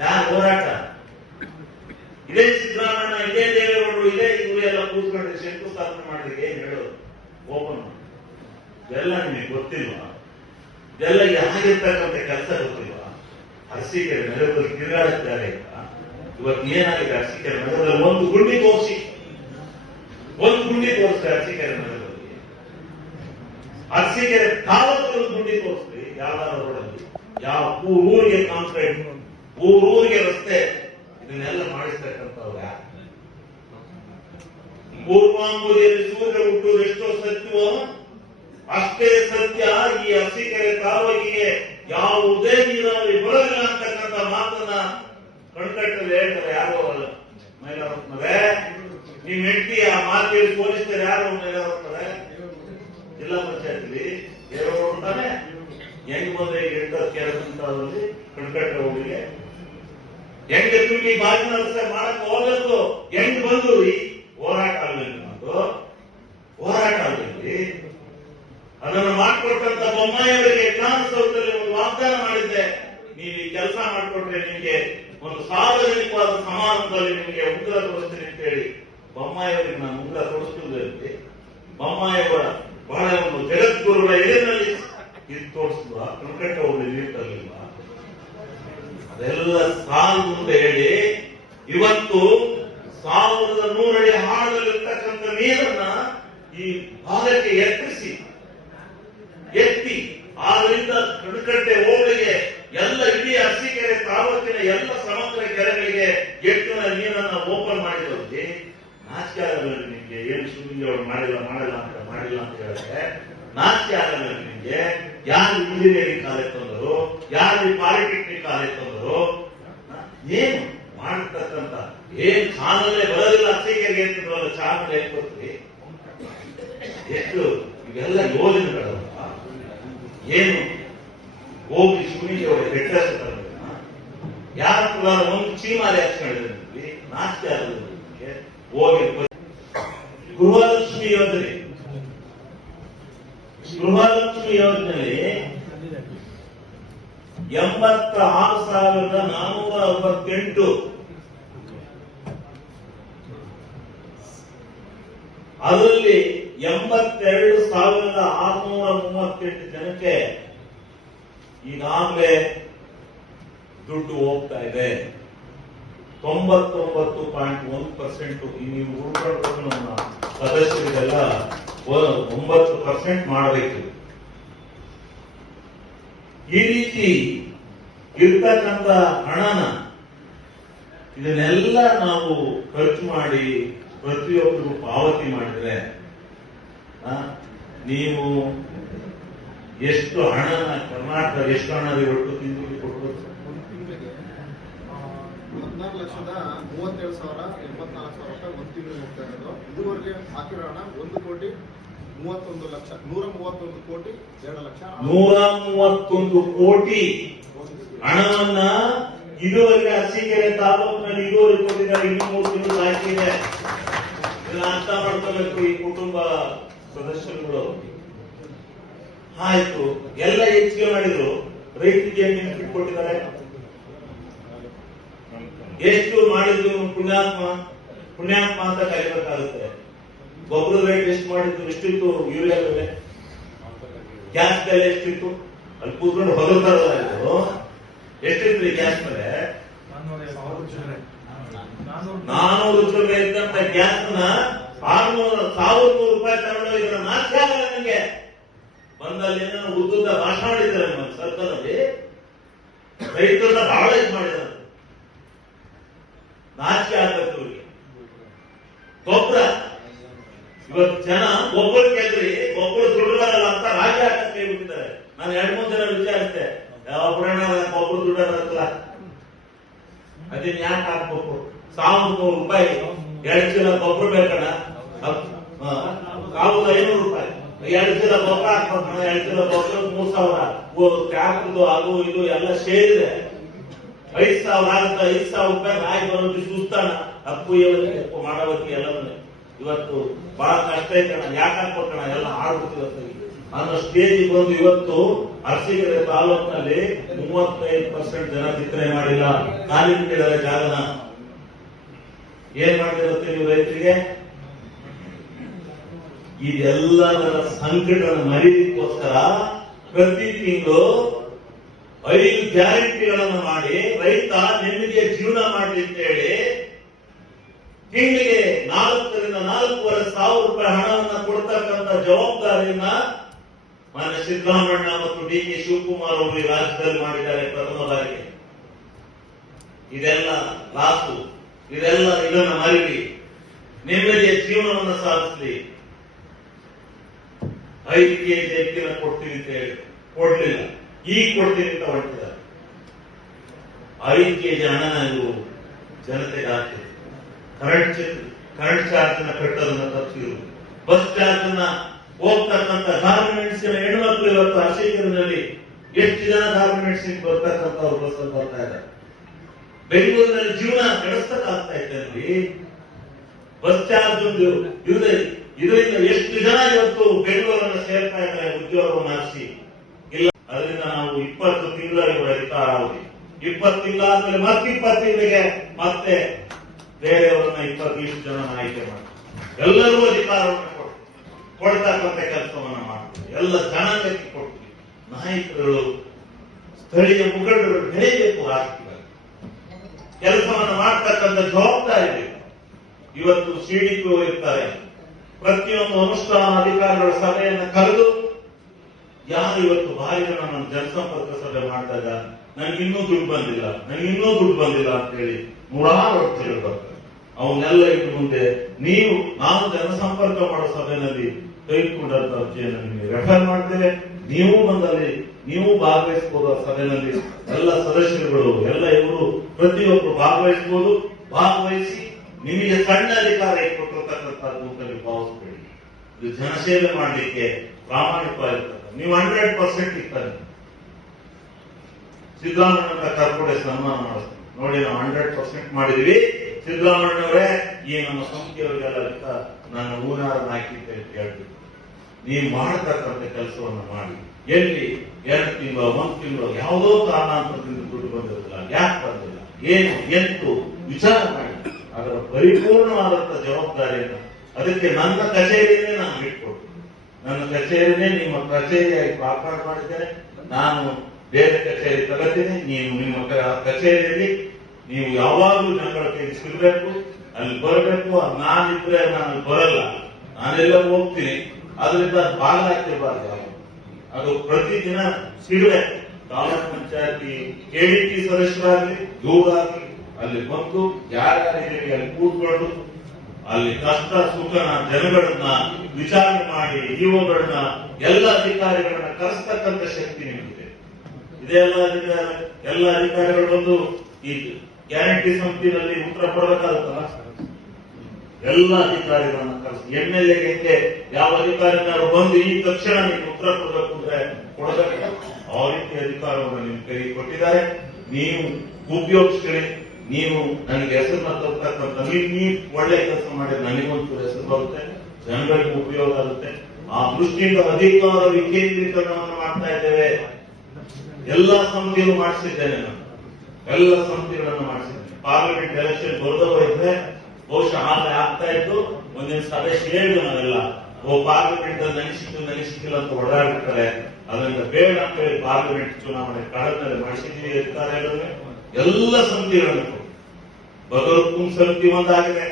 ಯಾರು ಹೋರಾಟ? ಇದೇ ಸಿದ್ದರಾಮಯ್ಯ, ಇದೇ ದೇವೇಗೌಡರು, ಇದೇ ಇವರೆಲ್ಲ ಕೂತ್ಕೊಂಡು ಶಂಕುಸ್ಥಾಪನೆ ಮಾಡಿದ್ರೆ ಏನ್ ಹೇಳೋದು? ಓಪನ್ ಇದೆಲ್ಲ ನಿಮಗೆ ಗೊತ್ತಿಲ್ವಾ? ಇದೆಲ್ಲ ಆಗಿರ್ತಕ್ಕಂಥ ಕೆಲಸ ಗೊತ್ತಿಲ್ವಾ? ಅರಸೀಕೆರೆ ನಗರದಲ್ಲಿ ತಿರುಗಾಡುತ್ತಾರೆ ಈಗ. ಇವತ್ತು ಏನಾಗಿದೆ ಅರಸೀಕೆರೆ ನಗರದಲ್ಲಿ ಒಂದು ಗುಂಡಿ ತೋರಿಸಿ ಅರಸೀಕೆರೆ ನಗರದಲ್ಲಿ, ಅರಸೀಕೆರೆ ತಾಲೂಕು ಒಂದು ಗುಂಡಿ ತೋರಿಸ್ರಿ ಯಾವ್ದಾರ ರೋಡಲ್ಲಿ, ಯಾವ ಊರಿಗೆ ಕಾಂಕ್ರೀಟ್, ಊರಿಗೆ ರಸ್ತೆ, ಇದನ್ನೆಲ್ಲ ಮಾಡಿಸ್ತಕ್ಕಂಥವ್ರು ಯಾರು? ಪೂರ್ವಾಂಬುದಿಯಲ್ಲಿ ಸೂರ್ಯ ಹುಟ್ಟುವುದು ಎಷ್ಟೋ ಸತ್ಯವೋ ಅಷ್ಟೇ ಸತ್ಯ ಈ ಅರಸೀಕೆರೆ ತಾಲೂಕಿಗೆ ಯಾವುದೇ ನೀರಾವರಿ ಬರೋದಿಲ್ಲ ಅಂತಕ್ಕಂಥ ಮಾತನ್ನ ಕಣ್ಕಟ್ಟಲ್ಲಿ ಹೇಳ್ತಾರೆ. ಯಾರು ಮೈಲಾರಪ್ಪನವರೇ, ನಿಮ್ ಹೆಂಡತಿ ಆ ಮಾತಿಗೆ ಪೊಲೀಸರು ಯಾರು ಮೈಲಾರಪ್ಪನವರೇ? ಜಿಲ್ಲಾ ಪಂಚಾಯತ್ಲಿ ತಾನೆ ಹೆಂಗ್ ಬಂದ್ರೆ ಎಂಟರ್ ಕೇರದಲ್ಲಿ ಕಣ್ಕಟ್ಟ ಹೋಗಿಗೆ ಹೆಂಗೆ ತುಟಿ ಬಾಗಿನ ವ್ಯವಸ್ಥೆ ಮಾಡಕ್ ಹೋಗಬೇಕು, ಹೆಂಗ್ ಬಂದು ಹೋರಾಟ ಆಗಲಿಲ್ಲ, ಹೋರಾಟ ಆಗಲಿ. ಅದನ್ನು ಮಾಡಿಕೊಟ್ಟಂತ ಬೊಮ್ಮಾಯಿಯವರಿಗೆ ವಿಧಾನಸೌಧದಲ್ಲಿ ಒಂದು ವಾಗ್ದಾನ ಮಾಡಿದ್ದೆ, ನೀವು ಈ ಕೆಲಸ ಮಾಡಿಕೊಟ್ರೆ ನಿಮಗೆ ಒಂದು ಸಾರ್ವಜನಿಕವಾದ ಸಮಾರಂಭದಲ್ಲಿ ನಿಮಗೆ ಉಂಗುರ ತೋರಿಸ್ತೀನಿ ಅಂತ ಹೇಳಿ ಬೊಮ್ಮಾಯಿಯವರಿಗೆ ನಾನು ಉಂಗುರ ತೋರಿಸ್ತಿದ್ದೆ. ಬೊಮ್ಮಾಯಿಯವರ ಬಹಳ ಒಂದು ಜಗದ್ಗುರುಗಳ ಎಲೆನಲ್ಲಿ ಇದು ತೋರಿಸಿದ್ವ, ಕಣ್ಕಟ್ಟ ಹೋಗಿ ನೀರು ತರಲಿಲ್ವಾ? ಅದೆಲ್ಲ ಸಾಲದು ಅಂತ ಹೇಳಿ ಇವತ್ತು 1100 ಅಡಿ ಆಳದಲ್ಲಿರ್ತಕ್ಕಂಥ ನೀರನ್ನ ಈ ಭಾಗಕ್ಕೆ ಎತ್ತಿ ಆದ್ರಿಂದ ಕಣಕಟ್ಟೆ ಹೋಬಳಿಗೆ ಎಲ್ಲ ಇಡೀ ಅರಸೀಕೆರೆ ತಾಲೂಕಿನ ಎಲ್ಲ ಸಮಗ್ರ ಕೆರೆಗಳಿಗೆ ಎತ್ತಿನ ನೀರನ್ನ ಓಪನ್ ಮಾಡಿರೋದು ನಾಚಿಕೆ ಆಗಲ್ಲ ನಿಮ್ಗೆ? ಏನು ಶಿವಲಿಂಗ ಅವರು ಮಾಡಿಲ್ಲ ಅಂತ ಹೇಳಿದ್ರೆ ನಾಚಿಕೆ ಆಗಲ್ಲ ನಿಮ್ಗೆ? ಯಾರು ಇಂಜಿನಿಯರಿಂಗ್ ಕಾಲೇಜ್ ತಂದರು, ಯಾರು ಪಾಲಿಟೆಕ್ನಿಕ್ ಕಾಲೇಜ್ ತಂದರು? ಏನು ಮಾಡತಕ್ಕಂತ ಏನ್ ಚಾನಲ್ಲೇ ಬರೋದಿಲ್ಲ ಅರಸೀಕೆರೆಗೆ ಎತ್ತಿದ್ರಲ್ಲ, ಚಾನಲ್ ಏನ್ ಬರ್ತೀವಿ? ಎಷ್ಟು ಇವೆಲ್ಲ ಯೋಜನೆಗಳಲ್ಲ. ಏನು ಹೋಗಿ ಶಿವನಿಗೆ ಅವರ ಬೆಟ್ಟ ಯಾರ ಒಂದು ಚೀಮಾರಿ ಹಾಕ್ಸ್ಕೊಂಡಿದ್ರಿ ನಾಚಿಕೆ ಆಗೋದು ಹೋಗಿ ಗೃಹಲಕ್ಷ್ಮಿ ಯೋಜನೆ 86,468 ಅದರಲ್ಲಿ 82,638 ಜನಕ್ಕೆ ಈಗಾಗಲೇ ದುಡ್ಡು ಹೋಗ್ತಾ ಇದೆ. 99.1% ನೀವು ಉಳ್ಕೊಂಡು ನಮ್ಮ ಸದಸ್ಯರಿಗೆಲ್ಲ 9% ಮಾಡಬೇಕು. ಈ ರೀತಿ ಇರ್ತಕ್ಕಂಥ ಹಣನ ಇದನ್ನೆಲ್ಲ ನಾವು ಖರ್ಚು ಮಾಡಿ ಪ್ರತಿಯೊಬ್ಬರಿಗೂ ಪಾವತಿ ಮಾಡಿದ್ರೆ ನೀವು ಎಷ್ಟು ಹಣನ ಕರ್ನಾಟಕ ಎಷ್ಟು ಹಣ ಒಟ್ಟು ತಿಂಗಳಿಗೆ ಕೊಡ್ಬೋದು? 14,37,84,000 ರೂಪಾಯಿ ಒಂದು ತಿಂಗಳು ಹೋಗ್ತಾ ಇರೋದು. ಇದುವರೆಗೆ ಹಾಕಿರೋ ಹಣ 1,31,2,31,2,2 ಲಕ್ಷ 131 ಕೋಟಿ ಹಣವನ್ನ ಇದುವರೆಗೆ ಅರಸೀಕೆರೆ ತಾಲೂಕಿನಲ್ಲಿ ಇದುವರೆಗೆ ಕೊಟ್ಟಿದ್ದಾರೆ. ಇನ್ನು 3 ತಿಂಗಳು ಬಾಕಿ ಇದೆ. ಇದನ್ನ ಅರ್ಥ ಮಾಡ್ಕೋಬೇಕು ಈ ಕುಟುಂಬ ಸದಸ್ಯರುಗಳು. ಆಯ್ತು, ಎಲ್ಲ ಹೆಚ್ಚಿಗೆ ಮಾಡಿದ್ರು, ರೈತರಿಗೆ ಬೆನಿಫಿಟ್ ಕೊಟ್ಟಿದ್ದಾರೆ. ಎಷ್ಟು ಮಾಡಿದ್ರು ಪುಣ್ಯಾತ್ಮ ಅಂತ ಕರಿಬೇಕಾಗುತ್ತೆ. ಗೊಬ್ಬರದ ರೇಟ್ ಎಷ್ಟು ಮಾಡಿದ್ರು, ಎಷ್ಟಿತ್ತು ಯೂರಿಯಾ ಬೆಲೆ, ಗ್ಯಾಸ್ ಬೆಲೆ ಎಷ್ಟಿತ್ತು, ಅಲ್ಲಿ ಕೂತ್ಕೊಂಡು ಹೊಗಳ್ತಾರಲ್ಲ ಇದು ಎಷ್ಟಿತ್ತು ಗ್ಯಾಸ್ ಬೆಲೆ? 400 ಚಿಲ್ಲರೆ ಇದ್ದಂತ ಗ್ಯಾಸ್ ನ 1,100 ರೂಪಾಯಿ ತಗೊಂಡೋಗಿದ್ರೆ ನಾಚಿಕೆ ಆಗಲ್ಲ ನನಗೆ. ಬಂದಲ್ಲಿ ಏನೋ ಉದ್ದುದ್ದ ಭಾಷಣ ಮಾಡಿದ್ದಾರೆ ನಮ್ಮ ಸರ್ಕಾರದಲ್ಲಿ, ರೈತರನ್ನ ಬಹಳ ಇದು ಮಾಡಿದ್ದಾರೆ. ನಾಚಿಕೆ ಆಗಬೇಕು ಇವರಿಗೆ. ಗೊಬ್ಬರ ಇವತ್ತು ಜನ ಗೊಬ್ಬರ ಕೇಳ್ರಿ, ಗೊಬ್ಬರ ದುಡ್ಡು ಬರಲ್ಲ ಅಂತ ರಾಜ್ಯ ಹಾಕಕ್ಕೆ ಹೇಳ್ಬಿಟ್ಟಿದ್ದಾರೆ. ನಾನು 2-3 ಜನ ವಿಚಾರಿಸಿದೆ, ಯಾವ ಪುರಾಣ ಗೊಬ್ಬರ ದುಡ್ಡ ಬರುತ್ತಲ್ಲ, ಅದನ್ನ ಯಾಕೆ ಹಾಕ್ಬೇಕು? 1,000 ರೂಪಾಯಿ 2 ಚೀಲ ಗೊಬ್ಬರ ಬೇಕಣ್ಣ, 1,500 ರೂಪಾಯಿ 2 ಚೀಲ ಗೊಬ್ಬರ ಹಾಕ್ಬೇಕಣ್ಣ. 2 ಚೀಲ ಗೊಬ್ಬರ 3,000, ಟ್ಯಾಕ್ಟರ್ದು ಅದು ಇದು ಎಲ್ಲ ಸೇರಿದೆ 5,000 ಆಗುತ್ತೆ. 5,000 ರೂಪಾಯಿ ರಾಗಿ ಬರೋದು ಸುಸ್ತಾನ ಅಪ್ಪು ಮಾಡೋದಕ್ಕೆ ಎಲ್ಲ ಇವತ್ತು ಬಹಳ ಕಷ್ಟ ಐತಣ. ಯಾಕೆ ಹಾಕ್ಬೇಕಣ, ಎಲ್ಲ ಹಾಡ್ಬಿಟ್ಟಿರುತ್ತೆ ಅನ್ನೋ ಸ್ಟೇಜ್ ಬಂದು ಇವತ್ತು ಅರಸೀಕೆರೆ ತಾಲೂಕಿನಲ್ಲಿ 35% ಜನ ಚಿತ್ರೆ ಮಾಡಿಲ್ಲ, ಖಾಲಿ ಬಿಟ್ಟಿದ್ದಾರೆ ಜಾಗನ. ಏನ್ ಮಾಡಿರುತ್ತೆ ನೀವು ರೈತರಿಗೆ? ಇದೆಲ್ಲದರ ಸಂಕಟನ ಮರೀಲಿಕ್ಕೋಸ್ಕರ ಪ್ರತಿ ತಿಂಗಳು 5 ಗ್ಯಾರಂಟಿಗಳನ್ನು ಮಾಡಿ ರೈತ ನೆಮ್ಮದಿಯ ಜೀವನ ಮಾಡಲಿ ಅಂತ ಹೇಳಿ ತಿಂಗಳಿಗೆ 4,000 ರಿಂದ 4,500 ರೂಪಾಯಿ ಹಣವನ್ನು ಕೊಡ್ತಕ್ಕಂಥ ಜವಾಬ್ದಾರಿಯನ್ನ ಮಾನ್ಯ ಸಿದ್ದರಾಮಣ್ಣ ಮತ್ತು ಡಿ.ಕೆ. ಶಿವಕುಮಾರ್ ಅವರು ಈ ರಾಜ್ಯದಲ್ಲಿ ಮಾಡಿದ್ದಾರೆ ಪ್ರಥಮ ಬಾರಿಗೆ. ಇದೆಲ್ಲ ಲಾಸು, ಇದನ್ನ ಮರಿಲಿ, ನೆಮ್ಮದಿಯ ಜೀವನವನ್ನು ಸಾಧಿಸಲಿ. 5 ಕೆಜಿ ಅಕ್ಕಿನ ಕೊಡ್ತೀನಿ ಅಂತ ಹೇಳಿ ಕೊಡ್ಲಿಲ್ಲ, ಈಗ ಕೊಡ್ತೀನಿ ಅಂತ ಹೊರಟಿದ್ದಾರೆ. 5 ಕೆಜಿ ಹಣನ ಇದು ಜನತೆಗೆ ಹಾಕಿ ಕರೆಂಟ್ ಚಾರ್ಜ್ ಕಟ್ಟೋದನ್ನ ತಪ್ಪಿರು, ಬಸ್ ಚಾರ್ಜ್ ಹೋಗ್ತಕ್ಕಂಥ ಗಾರ್ಮೆಂಟ್ಸ್ ಹೆಣ್ಮಕ್ಳು ಇವತ್ತು ಅರಸೀಕೆರೆಯಲ್ಲಿ ಎಷ್ಟು ಜನ ಗಾರ್ಮೆಂಟ್ಸ್ ಬರ್ತಕ್ಕಂಥವ್ರು ಬಸ್ ಬರ್ತಾ ಇದ್ದಾರೆ. ಬೆಂಗಳೂರಿನಲ್ಲಿ ಜೀವನ ನಡೆಸ್ತಕ್ಕಾಗ್ತಾ ಇದ್ದಲ್ಲಿ ಬಸ್ ಚಾರ್ಜ್ ಇದರಿಂದ ಎಷ್ಟು ಜನ ಇವತ್ತು ಬೆಂಗಳೂರನ್ನು ಸೇರ್ತಾ ಇದ್ದಾರೆ ಉದ್ಯೋಗವನ್ನು ಆರಿಸಿ. ಇಲ್ಲ, ಅದರಿಂದ ನಾವು 20 ತಿಂಗಳಿಗೆ ಅಧಿಕಾರಾವಧಿ, 20 ತಿಂಗಳಾದ್ಮೇಲೆ ಮತ್ತೆ 20 ತಿಂಗಳಿಗೆ ಮತ್ತೆ ಬೇರೆಯವರನ್ನ 20 ಜನ ಆಯ್ಕೆ ಮಾಡಿ ಎಲ್ಲರೂ ಅಧಿಕಾರವನ್ನು ಕೊಡ್ತಕ್ಕಂಥ ಕೆಲಸವನ್ನ ಮಾಡ್ತೀವಿ. ಎಲ್ಲ ಜನಾಂಗಕ್ಕೆ ಕೊಡ್ತೀವಿ. ನಾಯಕರುಗಳು, ಸ್ಥಳೀಯ ಮುಖಂಡರು ಬೆಳೆಯಬೇಕು, ರಾಷ್ಟ್ರದಲ್ಲಿ ಕೆಲಸವನ್ನು ಮಾಡ್ತಕ್ಕಂಥ ಜವಾಬ್ದಾರಿ ಬೇಕು. ಇವತ್ತು ಸಿಡಿಪಿ ಇರ್ತಾರೆ, ಪ್ರತಿಯೊಂದು ಅನುಷ್ಠಾನ ಅಧಿಕಾರಿಗಳ ಸಭೆಯನ್ನು ಕರೆದು ಯಾರು ಇವತ್ತು ಭಾರಿ ಜನ ನಮ್ಮ ಜನಸಂಪರ್ಕ ಸಭೆ ಮಾಡಿದಾಗ ನನಗಿನ್ನೂ ದುಡ್ಡು ಬಂದಿಲ್ಲ ಅಂತ ಹೇಳಿ 100 ಅರ್ಜಿಗಳು ಬರ್ತಾರೆ. ಅವನ್ನೆಲ್ಲ ಇನ್ನು ಮುಂದೆ ನಾವು ಜನಸಂಪರ್ಕ ಮಾಡೋ ಸಭೆಯಲ್ಲಿ ತೆಗೆದುಕೊಂಡಂತ ಅರ್ಜಿಯನ್ನು ನಿಮಗೆ ರೆಫರ್ ಮಾಡ್ತೇವೆ. ನೀವು ಬಂದಲ್ಲಿ ನೀವು ಭಾಗವಹಿಸಬಹುದು. ಆ ಸಭೆಯಲ್ಲಿ ಎಲ್ಲ ಸದಸ್ಯರುಗಳು ಎಲ್ಲ ಇವರು ಪ್ರತಿಯೊಬ್ಬರು ಭಾಗವಹಿಸಬಹುದು. ಭಾಗವಹಿಸಿ ನಿಮಗೆ ಸಣ್ಣ ಅಧಿಕಾರ ಕೊಟ್ಟಿರ್ತಕ್ಕಂಥದ್ದು ಅಂತ ನೀವು ಭಾವಿಸಬೇಡಿ. ಇದು ಜನಸೇವೆ ಮಾಡಲಿಕ್ಕೆ ಪ್ರಾಮಾಣಿಕವಾಗಿರ್ತದೆ. ನೀವು 100% ಇರ್ತಾರೆ. ಸಿದ್ದರಾಮಯ್ಯ ಕರ್ಕೊಡೆ ಸನ್ಮಾನ ಮಾಡಿಸ್ತೀವಿ ನೋಡಿ, ನಾವು 100% ಮಾಡಿದೀವಿ. ಸಿದ್ದರಾಮಯ್ಯವರೇ, ಈ ನಮ್ಮ ಸಂಸ್ಥೆಯವರಿಗೆಲ್ಲ ನಾನು 100 ಹಾಕಿದ್ದೆ ಅಂತ ಹೇಳ್ತೀವಿ. ನೀವು ಮಾಡತಕ್ಕಂಥ ಕೆಲಸವನ್ನು ಮಾಡಿ. ಎಲ್ಲಿ 2 ತಿಂಗಳು 1 ತಿಂಗಳು ಯಾವುದೋ ಕಾರಣಾಂತರದಿಂದ ದುಡ್ಡು ಬಂದಿರಲಿಲ್ಲ, ಯಾಕೆ ಬಂದಿಲ್ಲ, ಏನು ಎಂತು ವಿಚಾರ ಮಾಡಿ ಅದರ ಪರಿಪೂರ್ಣವಾದಂತಹ ಜವಾಬ್ದಾರಿಯನ್ನು ಅದಕ್ಕೆ ನನ್ನ ಕಚೇರಿನೇ ನಾನು ಬಿಟ್ಕೊಟ್ಟು, ನನ್ನ ಕಚೇರಿನೇ ನಿಮ್ಮ ಕಚೇರಿಯಾಗಿ ಮಾರ್ಪಾಡು ಮಾಡಿದ್ದೇನೆ. ನಾನು ಬೇರೆ ಕಚೇರಿ ತಗೋತೀನಿ, ನೀವು ನಿಮ್ಮ ಕಚೇರಿಯಲ್ಲಿ ನೀವು ಯಾವಾಗಲೂ ಜನಗಳ ಕೈಗೆ ಸಿಗಬೇಕು, ಅಲ್ಲಿ ಬರಬೇಕು. ನಾನಿದ್ರೆ ನಾನು ಬರಲ್ಲ, ನಾನೆಲ್ಲ ಹೋಗ್ತೀನಿ. ಅದರಿಂದ ಬಾಗಿಲಾಗ್ತಿರಬಾರ್ದು, ಅದು ಪ್ರತಿದಿನ ಸಿಗಬೇಕು. ತಾಲೂಕ್ ಪಂಚಾಯತಿ ಕೆಡಿಪಿ ಸದಸ್ಯರಾಗಲಿ ಇವರಾಗಲಿ ಅಲ್ಲಿ ಬಂದು ಯಾರ್ಯಾರಿಗೆ ಅಲ್ಲಿ ಕೂತ್ಕೊಂಡು ಅಲ್ಲಿ ಕಷ್ಟ ಸುಖನ ಜನಗಳನ್ನ ವಿಚಾರಣೆ ಮಾಡಿ ಇವುಗಳನ್ನ ಎಲ್ಲ ಅಧಿಕಾರಿಗಳನ್ನ ಕರೆಸ್ತಕ್ಕಂಥ ಶಕ್ತಿ ನಿಮಗಿದೆ. ಇದೆಲ್ಲ ಎಲ್ಲ ಅಧಿಕಾರಿಗಳು ಬಂದು ಈ ಗ್ಯಾರಂಟಿ ಸಮಿತಿನಲ್ಲಿ ಉತ್ತರ ಕೊಡಬೇಕಾಗುತ್ತಲ್ಲ, ಎಲ್ಲ ಅಧಿಕಾರಿಗಳನ್ನ ಕರೆಸಿ MLA ಯಾವ ಅಧಿಕಾರಿಗಳು ಬಂದು ಈ ತಕ್ಷಣ ನೀವು ಉತ್ತರ ಕೊಡಬೇಕು ಅಂದ್ರೆ ಕೊಡಬೇಕು. ಆ ರೀತಿ ಅಧಿಕಾರವನ್ನು ನಿಮ್ ಕೈಗೆ ಕೊಟ್ಟಿದ್ದಾರೆ, ನೀವು ಉಪಯೋಗಿಸ್ಕೊಳ್ಳಿ. ನೀವು ನನಗೆ ಹೆಸರನ್ನ ತರ್ತಕ್ಕಂಥ ನೀವು ಒಳ್ಳೆ ಕೆಲಸ ಮಾಡಿದ್ರೆ ನನಗೊಂದು ಹೆಸರು ಬರುತ್ತೆ, ಜನಗಳಿಗೆ ಉಪಯೋಗ ಆಗುತ್ತೆ. ಆ ದೃಷ್ಟಿಯಿಂದ ಅಧಿಕಾರ ವಿಕೇಂದ್ರೀಕರಣವನ್ನು ಮಾಡ್ತಾ ಇದ್ದೇವೆ. ಎಲ್ಲಾ ಸಮಿತಿಗಳು ಮಾಡಿಸಿದ್ದೇನೆ ನಾನು, ಎಲ್ಲ ಸಮಿತಿಗಳನ್ನು ಮಾಡಿಸಿದ್ದೇನೆ. ಪಾರ್ಲಿಮೆಂಟ್ ಎಲೆಕ್ಷನ್ ಬರೋದ್ರೆ ಬಹುಶಃ ಆಗ್ತಾ ಇತ್ತು. ಒಂದಿನ ಸಭೆ ಹೇಳಿದ್ರು ನಾವೆಲ್ಲ, ಪಾರ್ಲಿಮೆಂಟ್ ನನಗೆ ಸಿಕ್ಕಿಲ್ಲ ಅಂತ ಹೊಡೆದಾಡ್ಬಿಡ್ತಾರೆ, ಅದರಿಂದ ಬೇಡ ಅಂತ ಹೇಳಿ ಪಾರ್ಲಿಮೆಂಟ್ ಚುನಾವಣೆ ಕಳೆದ ಮಾಡಿಸಿದ್ದೀವಿ. ಅಧಿಕಾರಿಗಳನ್ನೇ ಎಲ್ಲ ಸಮಿತಿಗಳನ್ನು ಬದಲು ಸಮಿತಿ ಒಂದಾಗಿದೆ.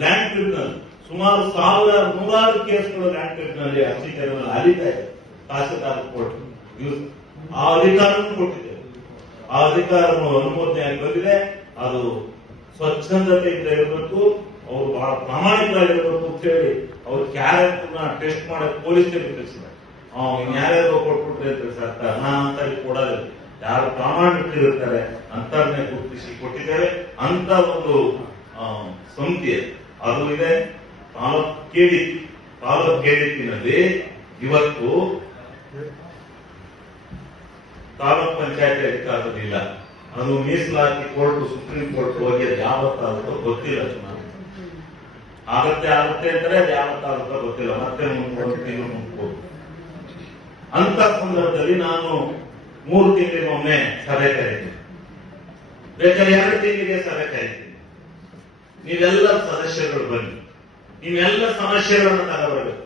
ಲ್ಯಾಂಡ್ ಟ್ರಿಬ್ಯುನಲ್ ಸುಮಾರು 1,100 ಕೇಸ್ಗಳು ಲ್ಯಾಂಡ್ ಟ್ರಿಬ್ಯುನಲ್ ಅರ್ಜಿಗಳಲ್ಲಿ ಅಲಿತಾ ಇದೆ. ತಹಸೀಲ್ದಾರ್ ಕೋರ್ಟ್ ಆ ಅಧಿಕಾರವನ್ನು ಕೊಟ್ಟಿದೆ. ಆ ಅಧಿಕಾರವನ್ನು ಅನುಮೋದನೆ ಬಂದಿದೆ. ಅದು ಸ್ವಚ್ಛಂದತೆಯಿಂದ ಇರಬೇಕು, ಅವರು ಬಹಳ ಪ್ರಾಮಾಣಿಕರಾಗಿರ್ಬೇಕು ಅಂತ ಹೇಳಿ ಅವ್ರ ಕ್ಯಾರೆಕ್ಟರ್ನ ಟೆಸ್ಟ್ ಮಾಡಕ್ಕೆ ಪೊಲೀಸರಿಗೆ ತಿಳಿಸಿದ್ದಾರೆ. ಇನ್ಯಾರ್ಯಾರೋ ಕೊಟ್ಬಿಟ್ರೆ ಅಂತ ಸರ್ಕಾರ, ನಾನಂತ ಕೊಡೋದಿಲ್ಲ, ಯಾರು ಪ್ರಾಮಾಣಿಕರಿರ್ತಾರೆ ಅಂತರ್ನೇ ಗುರುತಿಸಿ ಕೊಟ್ಟಿದ್ದೇವೆ. ಅಂತ ಒಂದು ಸಮಿತಿ ಅದು ಇದೆ. ತಾಲೂಕ್ ಕೆಡಿಪಿನಲ್ಲಿ ಇವತ್ತು ತಾಲೂಕ್ ಪಂಚಾಯತಿ ಅಧಿಕಾರವಿಲ್ಲ. ಅದು ಮೀಸಲಾತಿ ಕೋರ್ಟ್, ಸುಪ್ರೀಂ ಕೋರ್ಟ್ ಹೋಗಿ ಅದು ಯಾವತ್ತಾಗುತ್ತೋ ಗೊತ್ತಿಲ್ಲ. ಆಗತ್ತೆ ಅಂದ್ರೆ ಅದು ಯಾವತ್ತಾಗುತ್ತೋ ಗೊತ್ತಿಲ್ಲ. ಮತ್ತೆ ಮುಂದೆ ಅಂತ ಸಂದರ್ಭದಲ್ಲಿ ನಾನು 3 ತಿಂಗಳಿಗೊಮ್ಮೆ ಸಭೆ ಕರೀತೀನಿ, ಬೇಕಾದ್ರೆ 2 ತಿಂಗಳಿಗೆ ಸಭೆ ಕರೀತೀನಿ. ನೀವೆಲ್ಲ ಸದಸ್ಯರುಗಳು ಬನ್ನಿ, ನೀವೆಲ್ಲ ಸಮಸ್ಯೆಗಳನ್ನು ತಗೋಬರ್ಬೇಕು.